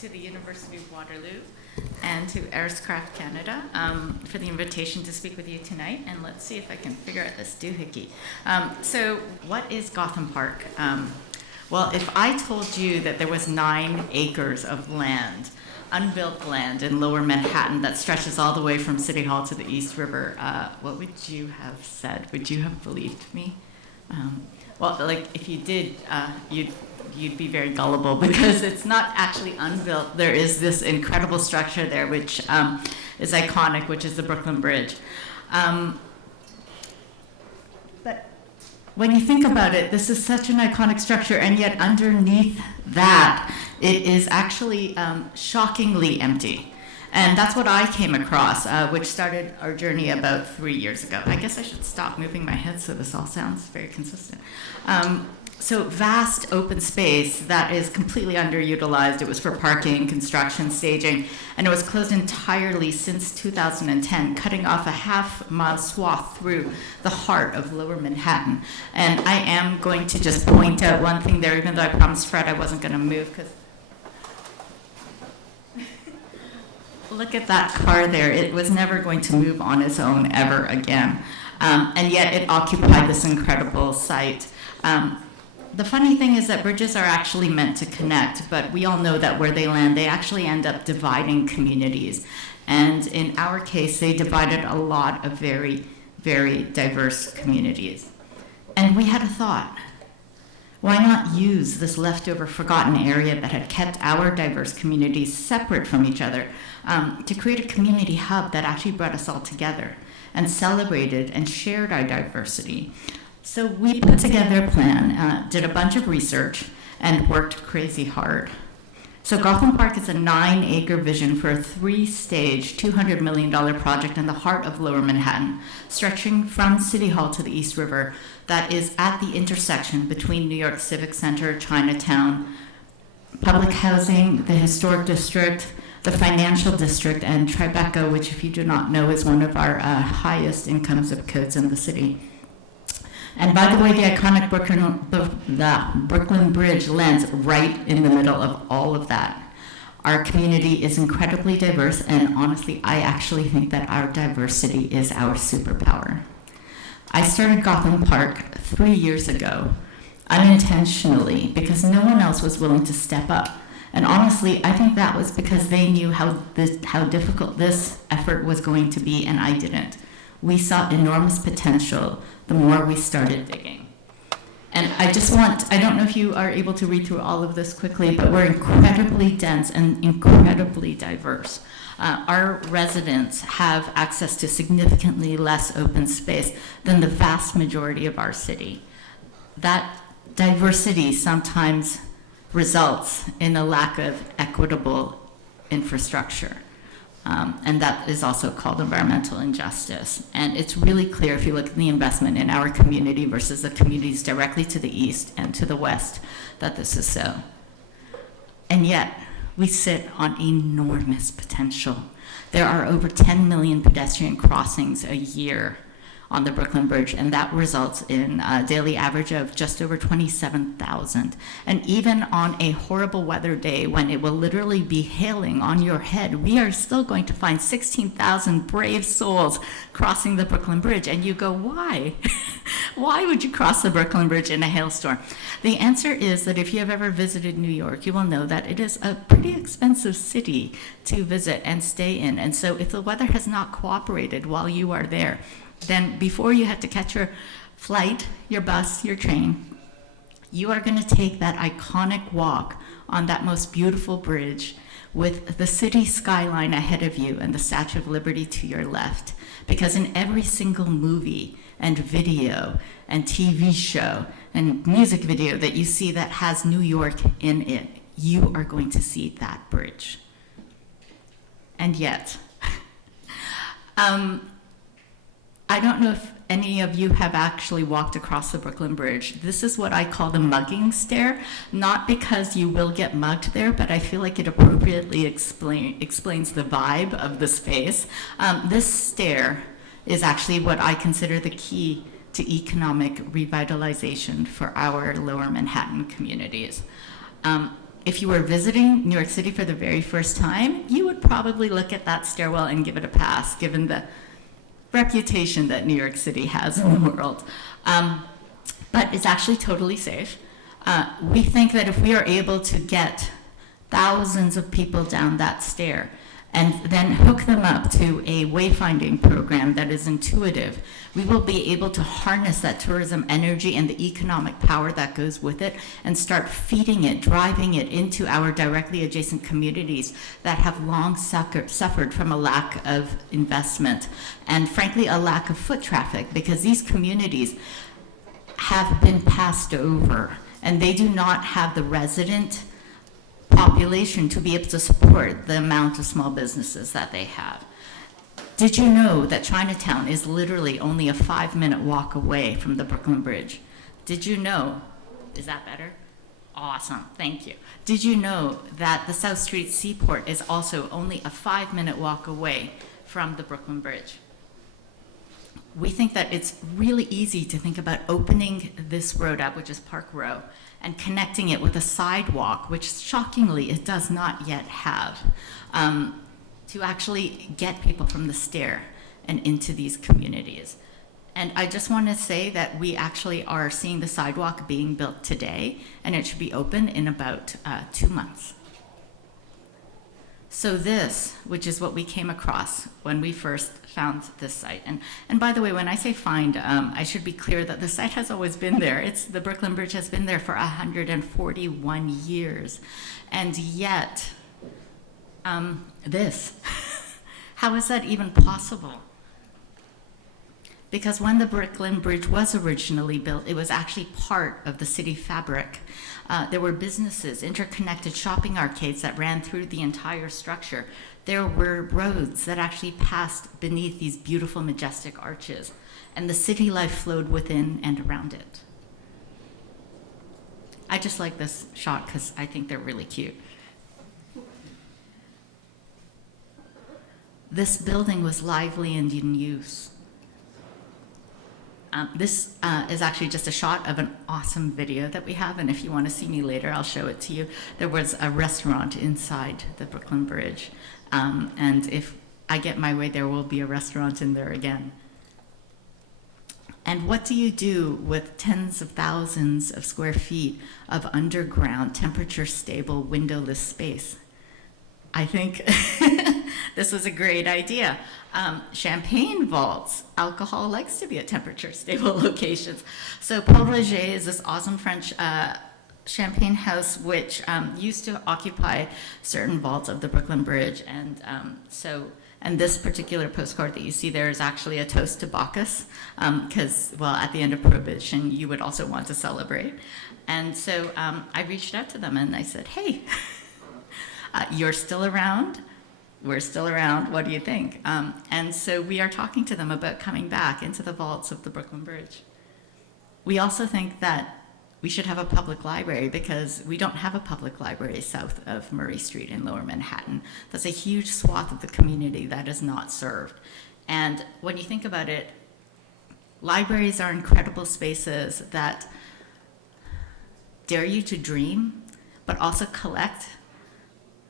to the University of Waterloo and to Aircraft Canada for the invitation to speak with you tonight. And let's see if I can figure out this doohickey. So what is Gotham Park? Well, if I told you that there was 9 acres of land, unbuilt land in Lower Manhattan that stretches all the way from City Hall to the East River, what would you have said? Would you have believed me? Well, like if you did, you'd be very gullible because it's not actually unbuilt. There is this incredible structure there which is iconic, which is the Brooklyn Bridge. But when you think about it, this is such an iconic structure, and yet underneath that, it is actually shockingly empty. And that's what I came across, which started our journey about 3 years ago. I guess I should stop moving my head so this all sounds very consistent. So vast open space that is completely underutilized. It was for parking, construction, staging, and it was closed entirely since 2010, cutting off a half-mile swath through the heart of Lower Manhattan. And I am going to just point out one thing there, even though I promised Fred I wasn't going to move, because look at that car there. It was never going to move on its own ever again. And yet it occupied this incredible site. The funny thing is that bridges are actually meant to connect, but we all know that where they land, they actually end up dividing communities. And in our case, they divided a lot of very, very diverse communities. And we had a thought. Why not use this leftover forgotten area that had kept our diverse communities separate from each other to create a community hub that actually brought us all together and celebrated and shared our diversity? So we put together a plan, did a bunch of research, and worked crazy hard. So Gotham Park is a 9-acre vision for a 3-stage, $200 million project in the heart of Lower Manhattan, stretching from City Hall to the East River, that is at the intersection between New York Civic Center, Chinatown, public housing, the historic district, the financial district, and Tribeca, which, if you do not know, is one of our highest income zip codes in the city. And by the way, the iconic Brooklyn Bridge lands right in the middle of all of that. Our community is incredibly diverse, and honestly, I actually think that our diversity is our superpower. I started Gotham Park 3 years ago, unintentionally, because no one else was willing to step up. And honestly, I think that was because they knew how difficult this effort was going to be, and I didn't. We saw enormous potential the more we started digging. And I don't know if you are able to read through all of this quickly, but we're incredibly dense and incredibly diverse. Our residents have access to significantly less open space than the vast majority of our city. That diversity sometimes results in a lack of equitable infrastructure. And that is also called environmental injustice. And it's really clear if you look at the investment in our community versus the communities directly to the east and to the west that this is so. And yet, we sit on enormous potential. There are over 10 million pedestrian crossings a year on the Brooklyn Bridge, and that results in a daily average of just over 27,000. And even on a horrible weather day when it will literally be hailing on your head, we are still going to find 16,000 brave souls crossing the Brooklyn Bridge. And you go, why? Why would you cross the Brooklyn Bridge in a hailstorm? The answer is that if you have ever visited New York, you will know that it is a pretty expensive city to visit and stay in. And so if the weather has not cooperated while you are there, then before you have to catch your flight, your bus, your train, you are going to take that iconic walk on that most beautiful bridge with the city skyline ahead of you and the Statue of Liberty to your left. Because in every single movie and video and TV show and music video that you see that has New York in it, you are going to see that bridge. And yet, I don't know if any of you have actually walked across the Brooklyn Bridge. This is what I call the mugging stare, not because you will get mugged there, but I feel like it appropriately explains the vibe of the space. This stare is actually what I consider the key to economic revitalization for our Lower Manhattan communities. if you were visiting New York City for the very first time, you would probably look at that stairwell and give it a pass, given the reputation that New York City has in the world. But it's actually totally safe. We think that if we are able to get thousands of people down that stair and then hook them up to a wayfinding program that is intuitive, we will be able to harness that tourism energy and the economic power that goes with it and start feeding it, driving it into our directly adjacent communities that have long suffered from a lack of investment and, frankly, a lack of foot traffic, because these communities have been passed over and they do not have the resident population to be able to support the amount of small businesses that they have. Did you know that Chinatown is literally only a 5-minute walk away from the Brooklyn Bridge? Did you know? Is that better? Awesome, thank you. Did you know that the South Street Seaport is also only a 5-minute walk away from the Brooklyn Bridge? We think that it's really easy to think about opening this road up, which is Park Row, and connecting it with a sidewalk, which shockingly it does not yet have, to actually get people from the stair and into these communities. And I just want to say that we actually are seeing the sidewalk being built today, and it should be open in about 2 months. So this, which is what we came across when we first found this site. And by the way, when I say find, I should be clear that the site has always been there. The Brooklyn Bridge has been there for 141 years. And yet, this, how is that even possible? Because when the Brooklyn Bridge was originally built, it was actually part of the city fabric. There were businesses, interconnected shopping arcades that ran through the entire structure. There were roads that actually passed beneath these beautiful, majestic arches, and the city life flowed within and around it. I just like this shot because I think they're really cute. This building was lively and in use. This is actually just a shot of an awesome video that we have, and if you want to see me later, I'll show it to you. There was a restaurant inside the Brooklyn Bridge, and if I get my way, there will be a restaurant in there again. And what do you do with tens of thousands of square feet of underground, temperature-stable, windowless space? I think this was a great idea. Champagne vaults. Alcohol likes to be at temperature-stable locations. So Paul Roger is this awesome French champagne house which used to occupy certain vaults of the Brooklyn Bridge. And this particular postcard that you see there is actually a toast to Bacchus, because, well, at the end of Prohibition, you would also want to celebrate. And so I reached out to them and I said, hey, you're still around, we're still around, what do you think? And so we are talking to them about coming back into the vaults of the Brooklyn Bridge. We also think that we should have a public library because we don't have a public library south of Murray Street in Lower Manhattan. That's a huge swath of the community that is not served. And when you think about it, libraries are incredible spaces that dare you to dream, but also collect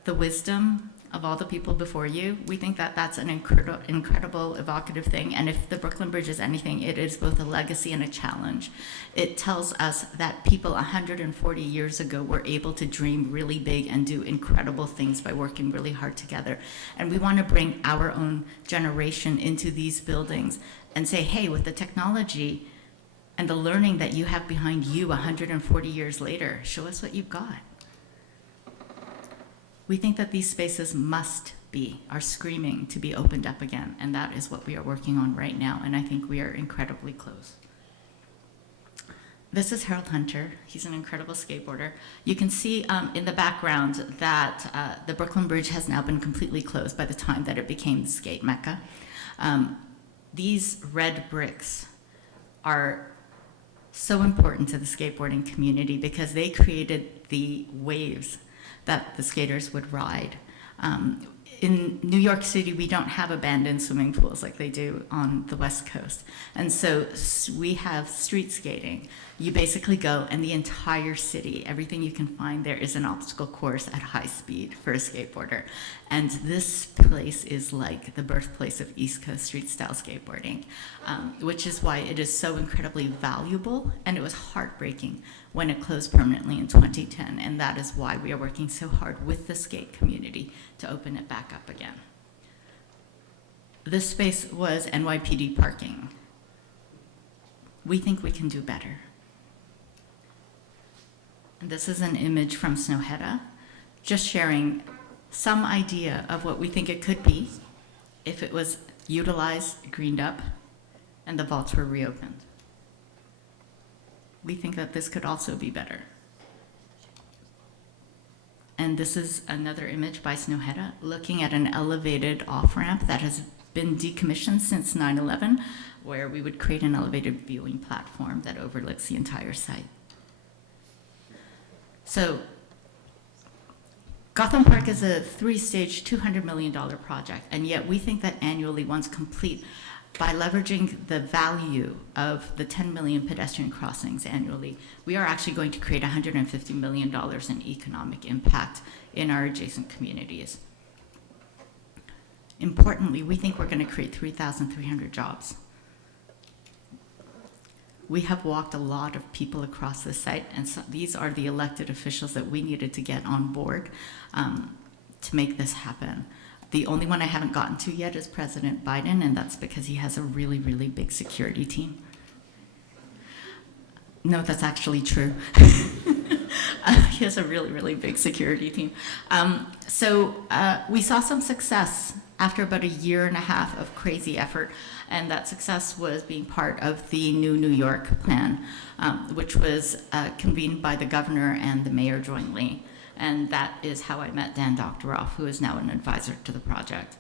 the wisdom of all the people before you. We think that that's an incredible, evocative thing. And if the Brooklyn Bridge is anything, it is both a legacy and a challenge. It tells us that people 140 years ago were able to dream really big and do incredible things by working really hard together. And we want to bring our own generation into these buildings and say, hey, with the technology and the learning that you have behind you 140 years later, show us what you've got. We think that these spaces are screaming to be opened up again, and that is what we are working on right now, and I think we are incredibly close. This is Harold Hunter. He's an incredible skateboarder. You can see in the background that the Brooklyn Bridge has now been completely closed by the time that it became the skate mecca. These red bricks are so important to the skateboarding community because they created the waves that the skaters would ride. in New York City, we don't have abandoned swimming pools like they do on the West Coast. And so we have street skating. You basically go, and the entire city, everything you can find there is an obstacle course at high speed for a skateboarder. And this place is like the birthplace of East Coast street style skateboarding, which is why it is so incredibly valuable. And it was heartbreaking when it closed permanently in 2010. And that is why we are working so hard with the skate community to open it back up again. This space was NYPD parking. We think we can do better. And this is an image from Snowhetta, just sharing some idea of what we think it could be if it was utilized, greened up, and the vaults were reopened. We think that this could also be better. And this is another image by Snowhetta looking at an elevated off-ramp that has been decommissioned since 9/11, where we would create an elevated viewing platform that overlooks the entire site. So Gotham Park is a 3-stage, $200 million project, and yet we think that annually, once complete, by leveraging the value of the 10 million pedestrian crossings annually, we are actually going to create $150 million in economic impact in our adjacent communities. Importantly, we think we're going to create 3,300 jobs. We have walked a lot of people across the site, and so these are the elected officials that we needed to get on board to make this happen. The only one I haven't gotten to yet is President Biden, and that's because he has a really, really big security team. No, that's actually true. He has a really, really big security team. We saw some success after about a year and a half of crazy effort, and that success was being part of the new New York plan, which was convened by the governor and the mayor jointly. And that is how I met Dan Doctoroff, who is now an advisor to the project.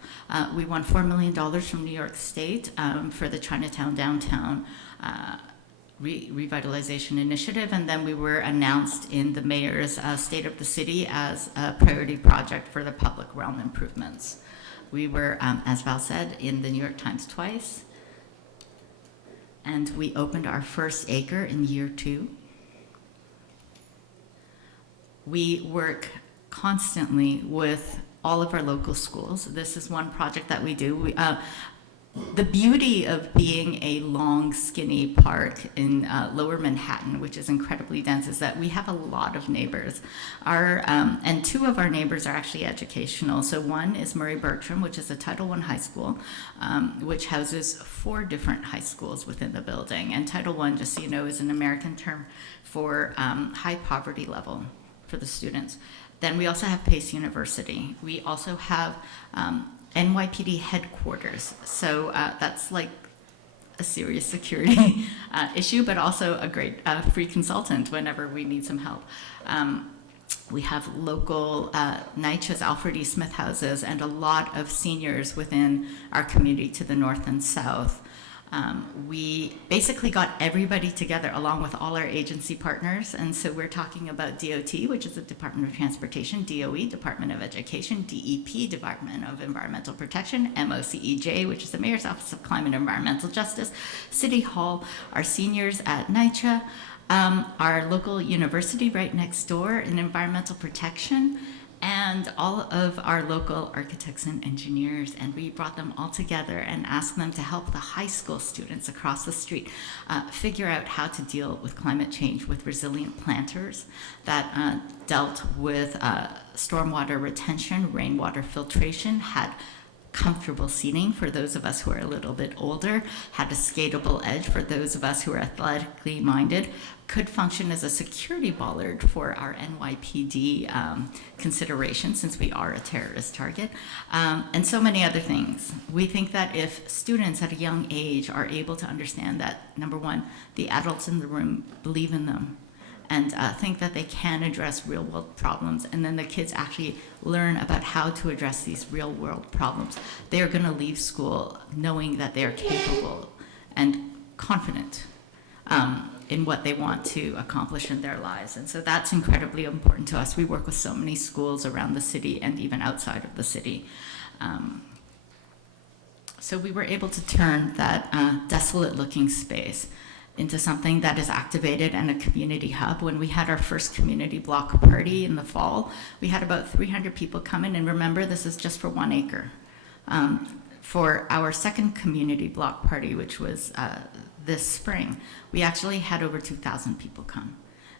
We won $4 million from New York State for the Chinatown Downtown Revitalization Initiative, and then we were announced in the mayor's State of the City as a priority project for the public realm improvements. We were, as Val said, in the New York Times twice, and we opened our first acre in year 2. We work constantly with all of our local schools. This is one project that we do. The beauty of being a long, skinny park in lower Manhattan, which is incredibly dense, is that we have a lot of neighbors. And 2 of our neighbors are actually educational. So one is Murray Bertram, which is a Title I high school, which houses 4 different high schools within the building. And Title I, just so you know, is an American term for high poverty level for the students. Then we also have Pace University. We also have NYPD headquarters. So that's like a serious security issue, but also a great free consultant whenever we need some help. We have local NYCHA's Alfred E. Smith houses and a lot of seniors within our community to the north and south. We basically got everybody together along with all our agency partners, and so we're talking about DOT, which is the Department of Transportation, DOE, Department of Education, DEP, Department of Environmental Protection, MOCEJ, which is the Mayor's Office of Climate and Environmental Justice, City Hall, our seniors at NYCHA, our local university right next door in environmental protection, and all of our local architects and engineers, and we brought them all together and asked them to help the high school students across the street figure out how to deal with climate change with resilient planters that dealt with stormwater retention, rainwater filtration, had comfortable seating for those of us who are a little bit older, had a skatable edge for those of us who are athletically minded, could function as a security bollard for our NYPD consideration since we are a terrorist target, and so many other things. We think that if students at a young age are able to understand that, number one, the adults in the room believe in them, and think that they can address real world problems, and then the kids actually learn about how to address these real world problems, they are going to leave school knowing that they are capable and confident in what they want to accomplish in their lives. And so that's incredibly important to us. We work with so many schools around the city and even outside of the city. So we were able to turn that desolate-looking space into something that is activated and a community hub. When we had our first community block party in the fall, we had about 300 people come in, and remember, this is just for 1 acre. For our second community block party, which was this spring, we actually had over 2,000 people come.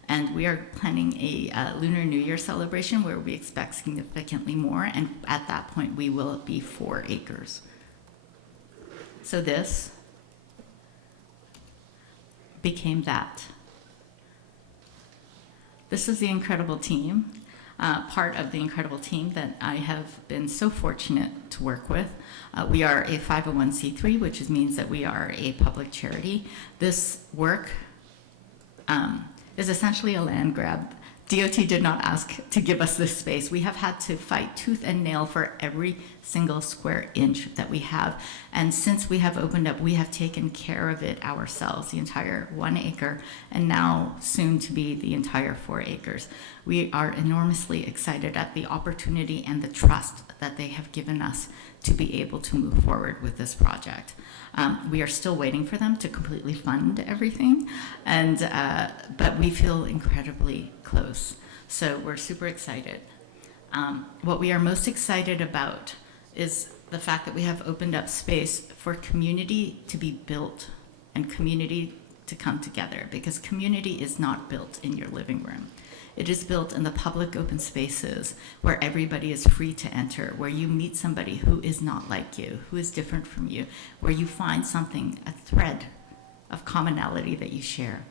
And we are planning a Lunar New Year celebration where we expect significantly more, and at that point we will be 4 acres. So this became that. This is the incredible team, part of the incredible team that I have been so fortunate to work with. We are a 501c3, which means that we are a public charity. This work is essentially a land grab. DOT did not ask to give us this space. We have had to fight tooth and nail for every single square inch that we have. And since we have opened up, we have taken care of it ourselves, the entire 1 acre, and now soon to be the entire 4 acres. We are enormously excited at the opportunity and the trust that they have given us to be able to move forward with this project. We are still waiting for them to completely fund everything, and but we feel incredibly close. So we're super excited. What we are most excited about is the fact that we have opened up space for community to be built and community to come together, because community is not built in your living room. It is built in the public open spaces where everybody is free to enter, where you meet somebody who is not like you, who is different from you, where you find something, a thread of commonality that you share,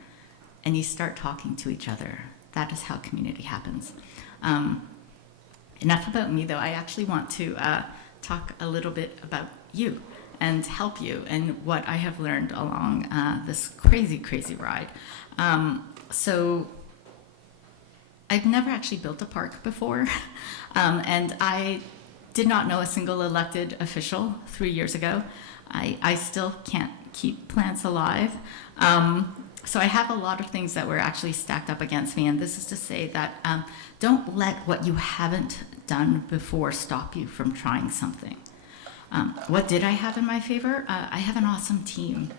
and you start talking to each other. That is how community happens. Enough about me, though. I actually want to talk a little bit about you and help you and what I have learned along this crazy, crazy ride. So I've never actually built a park before, and I did not know a single elected official 3 years ago. I still can't keep plants alive. So I have a lot of things that were actually stacked up against me, and this is to say that don't let what you haven't done before stop you from trying something. What did I have in my favor? I have an awesome team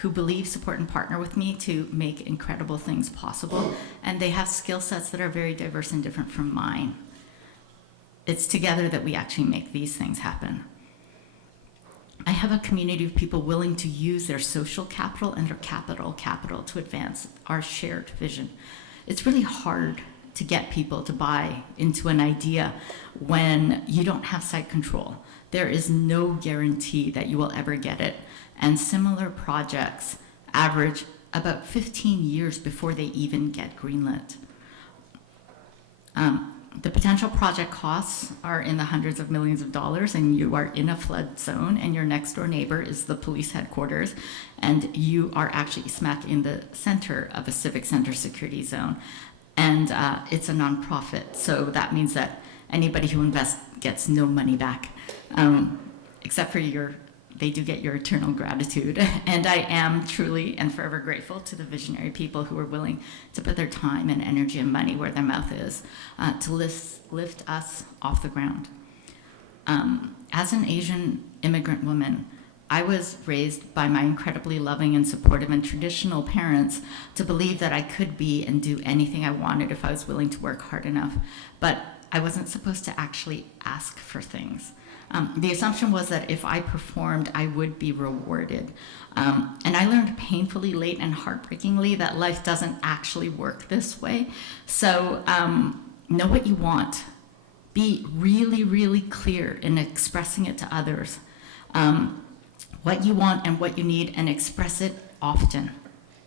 who believe, support, and partner with me to make incredible things possible. And they have skill sets that are very diverse and different from mine. It's together that we actually make these things happen. I have a community of people willing to use their social capital and their capital to advance our shared vision. It's really hard to get people to buy into an idea when you don't have site control. There is no guarantee that you will ever get it. And similar projects average about 15 years before they even get greenlit. The potential project costs are in the hundreds of millions of dollars, and you are in a flood zone, and your next door neighbor is the police headquarters, and you are actually smack in the center of a civic center security zone. And it's a nonprofit, so that means that anybody who invests gets no money back, except for they do get your eternal gratitude. And I am truly and forever grateful to the visionary people who are willing to put their time and energy and money where their mouth is to lift us off the ground. As an Asian immigrant woman, I was raised by my incredibly loving and supportive and traditional parents to believe that I could be and do anything I wanted if I was willing to work hard enough. But I wasn't supposed to actually ask for things. The assumption was that if I performed, I would be rewarded. And I learned painfully late and heartbreakingly that life doesn't actually work this way. So know what you want. Be really, really clear in expressing it to others. What you want and what you need, and express it often.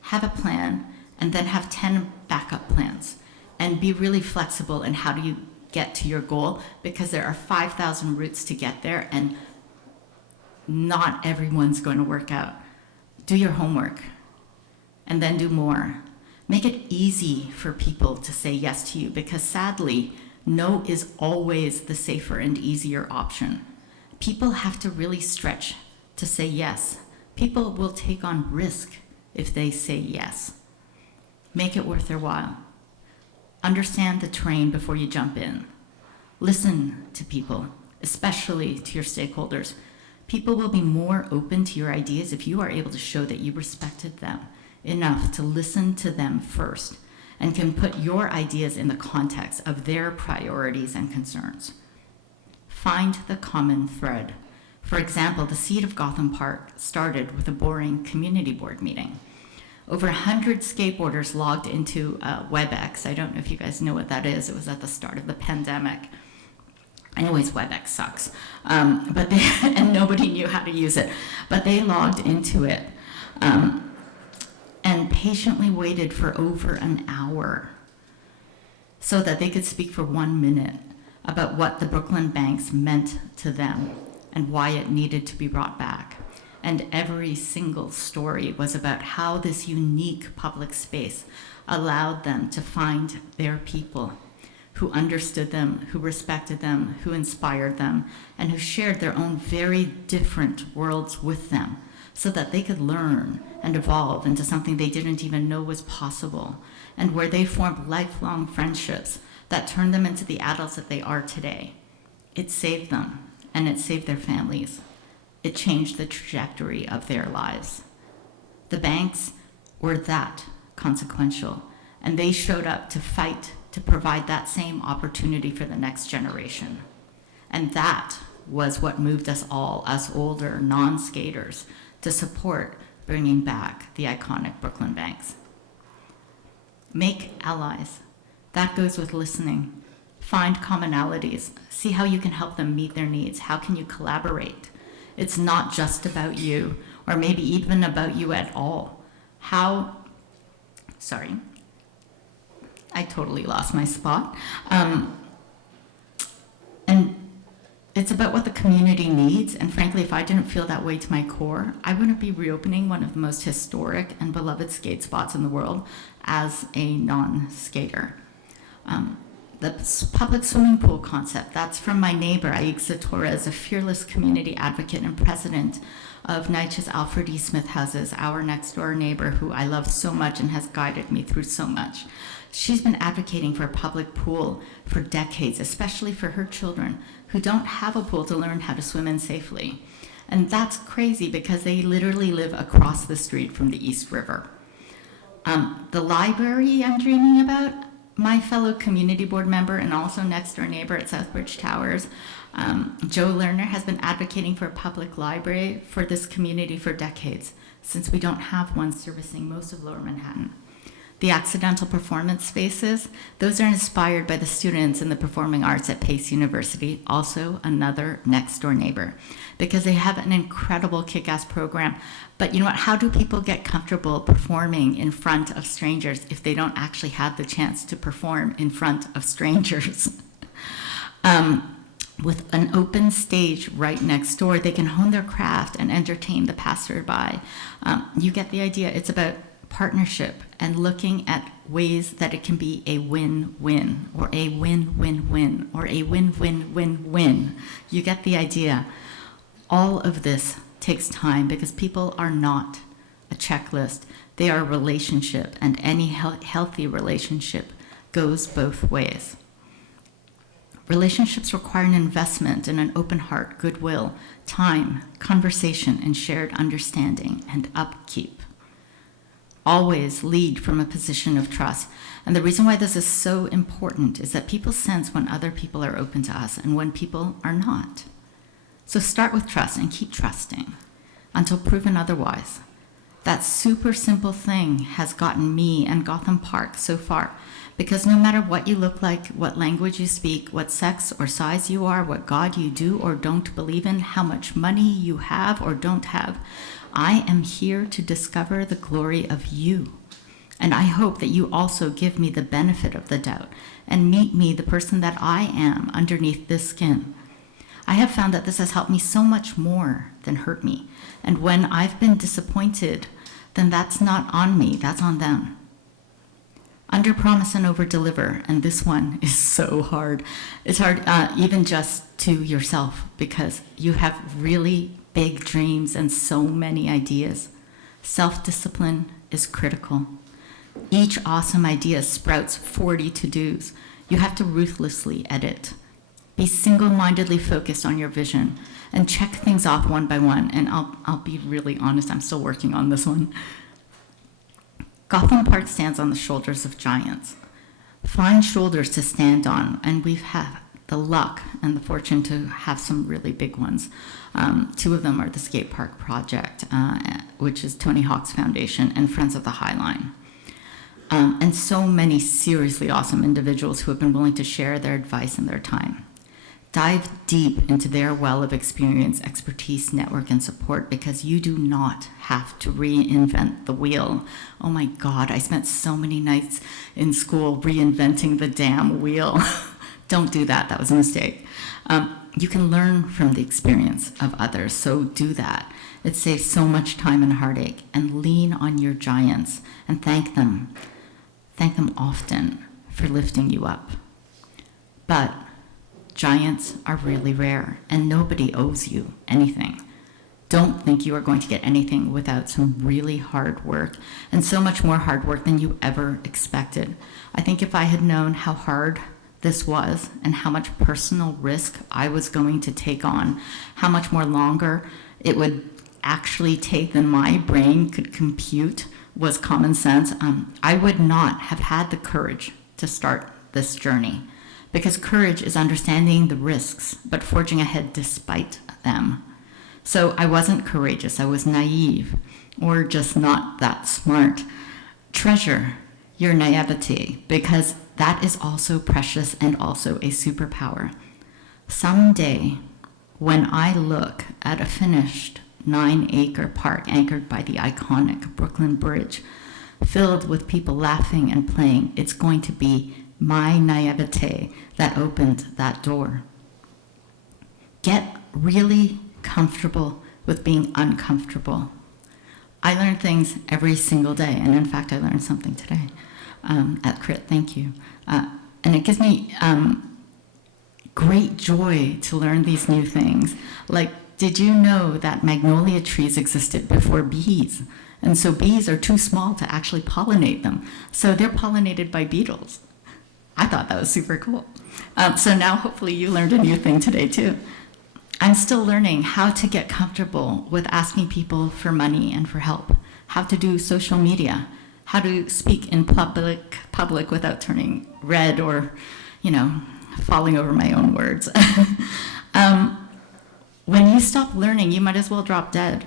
Have a plan, and then have 10 backup plans. And be really flexible in how do you get to your goal, because there are 5,000 routes to get there, and not everyone's going to work out. Do your homework, and then do more. Make it easy for people to say yes to you, because sadly, no is always the safer and easier option. People have to really stretch to say yes. People will take on risk if they say yes. Make it worth their while. Understand the terrain before you jump in. Listen to people. especially to your stakeholders. People will be more open to your ideas if you are able to show that you respected them enough to listen to them first and can put your ideas in the context of their priorities and concerns. Find the common thread. For example, the seed of Gotham Park started with a boring community board meeting. Over 100 skateboarders logged into WebEx. I don't know if you guys know what that is. It was at the start of the pandemic. Anyways, WebEx sucks. And nobody knew how to use it. But they logged into it and patiently waited for over an hour so that they could speak for 1 minute about what the Brooklyn banks meant to them and why it needed to be brought back. And every single story was about how this unique public space allowed them to find their people who understood them, who respected them, who inspired them, and who shared their own very different worlds with them so that they could learn and evolve into something they didn't even know was possible, and where they formed lifelong friendships that turned them into the adults that they are today. It saved them, and it saved their families. It changed the trajectory of their lives. The banks were that consequential, and they showed up to fight to provide that same opportunity for the next generation. And that was what moved us all, us older non-skaters, to support bringing back the iconic Brooklyn banks. Make allies. That goes with listening. Find commonalities. See how you can help them meet their needs. How can you collaborate? It's not just about you, or maybe even about you at all. I totally lost my spot. And it's about what the community needs, and frankly, if I didn't feel that way to my core, I wouldn't be reopening one of the most historic and beloved skate spots in the world as a non-skater. The public swimming pool concept, that's from my neighbor, Aixa Torres, a fearless community advocate and president of NYCHA's Alfred E. Smith Houses, our next door neighbor who I love so much and has guided me through so much. She's been advocating for a public pool for decades, especially for her children who don't have a pool to learn how to swim in safely. And that's crazy because they literally live across the street from the East River. The library I'm dreaming about, my fellow community board member and also next door neighbor at Southbridge Towers, Joe Lerner, has been advocating for a public library for this community for decades, since we don't have one servicing most of Lower Manhattan. The accidental performance spaces, those are inspired by the students in the performing arts at Pace University, also another next door neighbor, because they have an incredible kick-ass program. But you know what, how do people get comfortable performing in front of strangers if they don't actually have the chance to perform in front of strangers? With an open stage right next door, they can hone their craft and entertain the passerby. You get the idea. It's about partnership and looking at ways that it can be a win-win or a win-win-win or a win-win-win-win. You get the idea. All of this takes time because people are not a checklist. They are a relationship, and any healthy relationship goes both ways. Relationships require an investment in an open heart, goodwill, time, conversation, and shared understanding and upkeep. Always lead from a position of trust. And the reason why this is so important is that people sense when other people are open to us and when people are not. So start with trust and keep trusting until proven otherwise. That super simple thing has gotten me and Gotham Park so far, because no matter what you look like, what language you speak, what sex or size you are, what God you do or don't believe in, how much money you have or don't have, I am here to discover the glory of you. And I hope that you also give me the benefit of the doubt and meet me, the person that I am underneath this skin. I have found that this has helped me so much more than hurt me. And when I've been disappointed, then that's not on me, that's on them. Under promise and over deliver, and this one is so hard. It's hard even just to yourself because you have really big dreams and so many ideas. Self-discipline is critical. Each awesome idea sprouts 40 to-dos. You have to ruthlessly edit. Be single-mindedly focused on your vision and check things off one by one. And I'll be really honest, I'm still working on this one. Gotham Park stands on the shoulders of giants. Find shoulders to stand on, and we've had the luck and the fortune to have some really big ones. Two of them are the Skate Park Project, which is Tony Hawk's Foundation, and Friends of the High Line. And so many seriously awesome individuals who have been willing to share their advice and their time. Dive deep into their well of experience, expertise, network, and support, because you do not have to reinvent the wheel. Oh my God, I spent so many nights in school reinventing the damn wheel. Don't do that, that was a mistake. You can learn from the experience of others, so do that. It saves so much time and heartache, and lean on your giants and thank them. Thank them often for lifting you up. But giants are really rare, and nobody owes you anything. Don't think you are going to get anything without some really hard work, and so much more hard work than you ever expected. I think if I had known how hard this was and how much personal risk I was going to take on, how much more longer it would actually take than my brain could compute was common sense, I would not have had the courage to start this journey. Because courage is understanding the risks, but forging ahead despite them. So I wasn't courageous, I was naive, or just not that smart. Treasure your naivety, because that is also precious and also a superpower. Someday, when I look at a finished 9-acre park anchored by the iconic Brooklyn Bridge, filled with people laughing and playing, it's going to be my naivete that opened that door. Get really comfortable with being uncomfortable. I learn things every single day, and in fact, I learned something today at Crit, thank you. And it gives me great joy to learn these new things. Like, did you know that magnolia trees existed before bees? And so bees are too small to actually pollinate them. So they're pollinated by beetles. I thought that was super cool. So now hopefully you learned a new thing today too. I'm still learning how to get comfortable with asking people for money and for help, how to do social media, how to speak in public without turning red or, falling over my own words. When you stop learning, you might as well drop dead.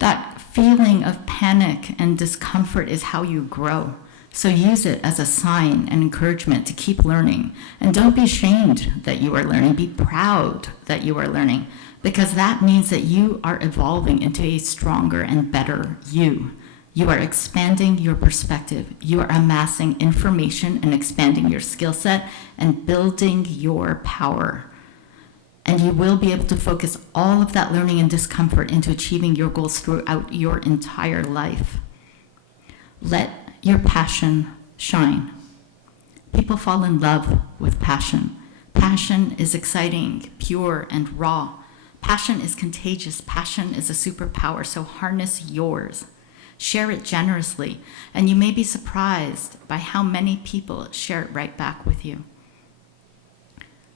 That feeling of panic and discomfort is how you grow. So use it as a sign and encouragement to keep learning. And don't be ashamed that you are learning. Be proud that you are learning, because that means that you are evolving into a stronger and better you. You are expanding your perspective. You are amassing information and expanding your skill set and building your power. And you will be able to focus all of that learning and discomfort into achieving your goals throughout your entire life. Let your passion shine. People fall in love with passion. Passion is exciting, pure, and raw. Passion is contagious. Passion is a superpower, so harness yours. Share it generously, and you may be surprised by how many people share it right back with you.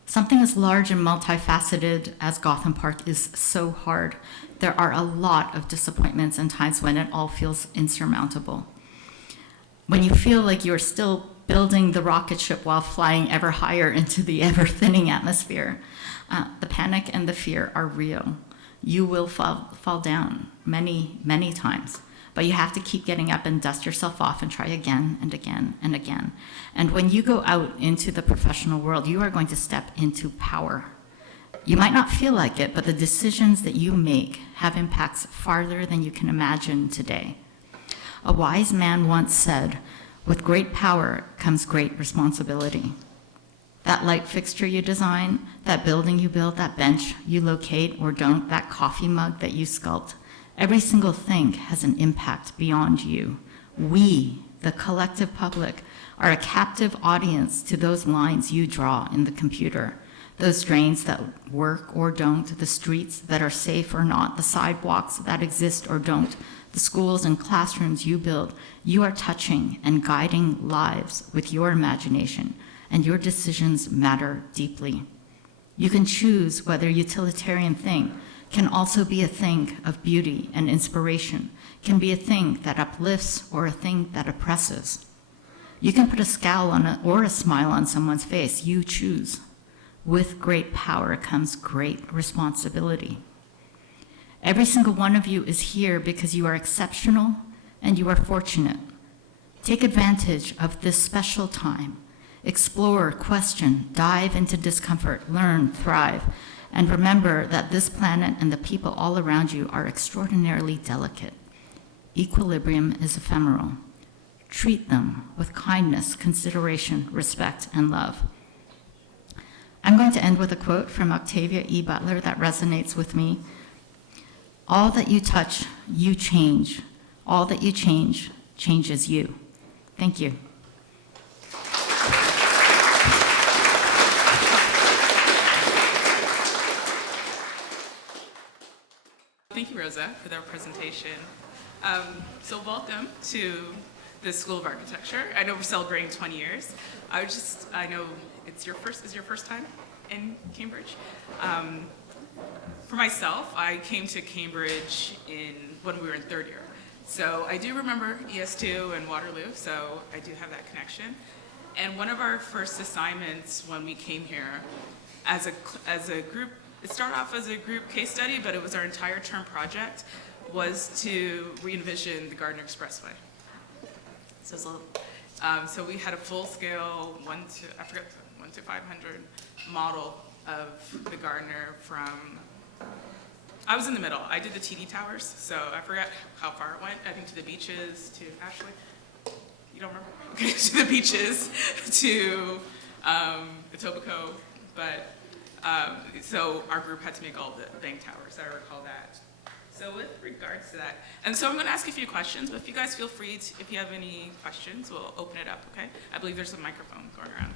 Something as large and multifaceted as Gotham Park is so hard. There are a lot of disappointments and times when it all feels insurmountable. When you feel like you're still building the rocket ship while flying ever higher into the ever-thinning atmosphere, the panic and the fear are real. You will fall down many, many times, but you have to keep getting up and dust yourself off and try again and again and again. And when you go out into the professional world, you are going to step into power. You might not feel like it, but the decisions that you make have impacts farther than you can imagine today. A wise man once said, "With great power comes great responsibility." That light fixture you design, that building you build, that bench you locate or don't, that coffee mug that you sculpt, every single thing has an impact beyond you. We, the collective public, are a captive audience to those lines you draw in the computer. Those drains that work or don't, the streets that are safe or not, the sidewalks that exist or don't, the schools and classrooms you build, you are touching and guiding lives with your imagination, and your decisions matter deeply. You can choose whether a utilitarian thing can also be a thing of beauty and inspiration, can be a thing that uplifts or a thing that oppresses. You can put a scowl on or a smile on someone's face. You choose. With great power comes great responsibility. Every single one of you is here because you are exceptional and you are fortunate. Take advantage of this special time. Explore, question, dive into discomfort, learn, thrive, and remember that this planet and the people all around you are extraordinarily delicate. Equilibrium is ephemeral. Treat them with kindness, consideration, respect, and love. I'm going to end with a quote from Octavia E. Butler that resonates with me. All that you touch, you change. All that you change, changes you. Thank you. Thank you, Rosa, for that presentation. So welcome to the School of Architecture. I know we're celebrating 20 years. I know is your first time in Cambridge? For myself, I came to Cambridge when we were in third year. So I do remember ES2 and Waterloo, so I do have that connection. And one of our first assignments when we came here as a group, it started off as a group case study, but it was our entire term project, was to re-envision the Gardner Expressway. So we had a full-scale 1 to 500 model of the Gardner from, I was in the middle. I did the TD Towers, so I forgot how far it went. I think to the beaches, to Ashley. You don't remember? Okay, to the beaches, to Etobicoke, but so our group had to make all the bank towers. I recall that. So with regards to that, and so I'm going to ask you a few questions, but if you guys feel free to, if you have any questions, we'll open it up, okay? I believe there's a microphone going around.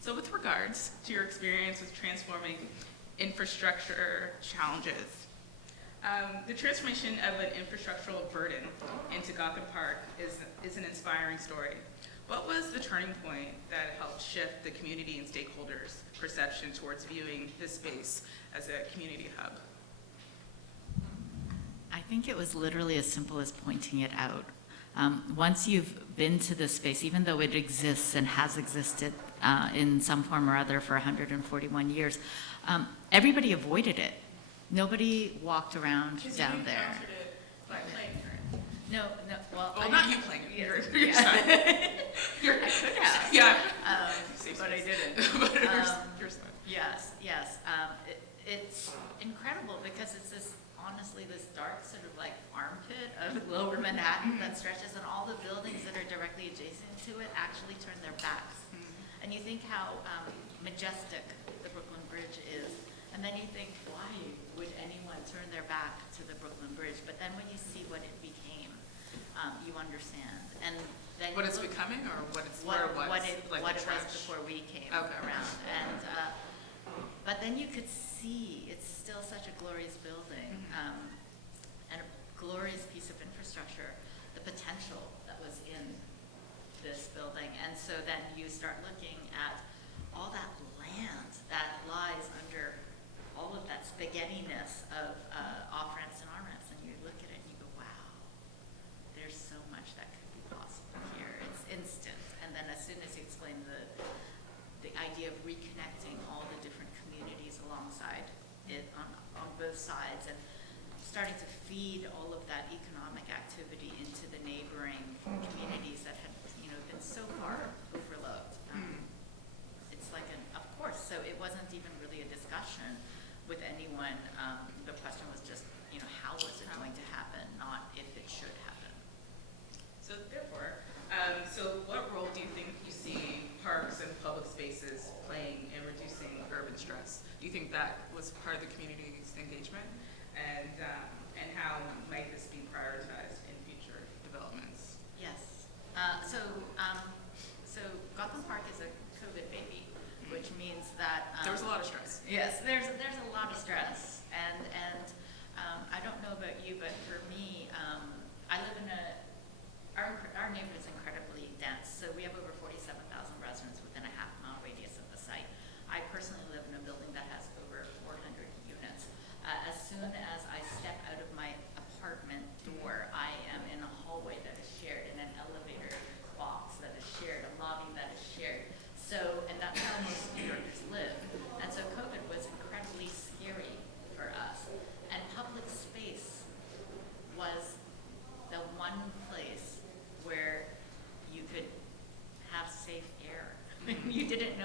So with regards to your experience with transforming infrastructure challenges, the transformation of an infrastructural burden into Gotham Park is an inspiring story. What was the turning point that helped shift the community and stakeholders' perception towards viewing this space as a community hub? I think it was literally as simple as pointing it out. Once you've been to this space, even though it exists and has existed in some form or other for 141 years, everybody avoided it. Nobody walked around down there. It by playing here. No, well, Not you playing it. Yeah, Your son. I could have. Yeah. But I didn't. But your son. Yes. It's incredible because it's honestly this dark sort of like armpit of lower Manhattan that stretches, and all the buildings that are directly adjacent to it actually turn their backs. And you think how majestic the Brooklyn Bridge is, and then you think, why would anyone turn their back to the Brooklyn Bridge? But then when you see what it became, you understand. And then What it's becoming, or what it was before we came Okay. around. And but then you could see it's still such a glorious building and a glorious piece of infrastructure, the potential that was in this building. And so then you start looking at all that land that lies under all of that spaghetti-ness of off-ramps and on-ramps, and you look at it and you go, wow, there's so much that could be possible here. It's instant. And then as soon as you explain the idea of reconnecting all the different communities alongside it on both sides, and starting to feed all of that economic activity into the neighboring communities that had been so far overlooked. It's like of course, so it wasn't even really a discussion with anyone. The question was just, how was it going to happen, not if it should happen. So therefore, what role do you think you see parks and public spaces playing in reducing urban stress? Do you think that was part of the community's engagement? And how might this be prioritized in future developments? Yes. So Gotham Park is a COVID baby, which means that There was a lot of stress. Yes, there's a lot of stress, and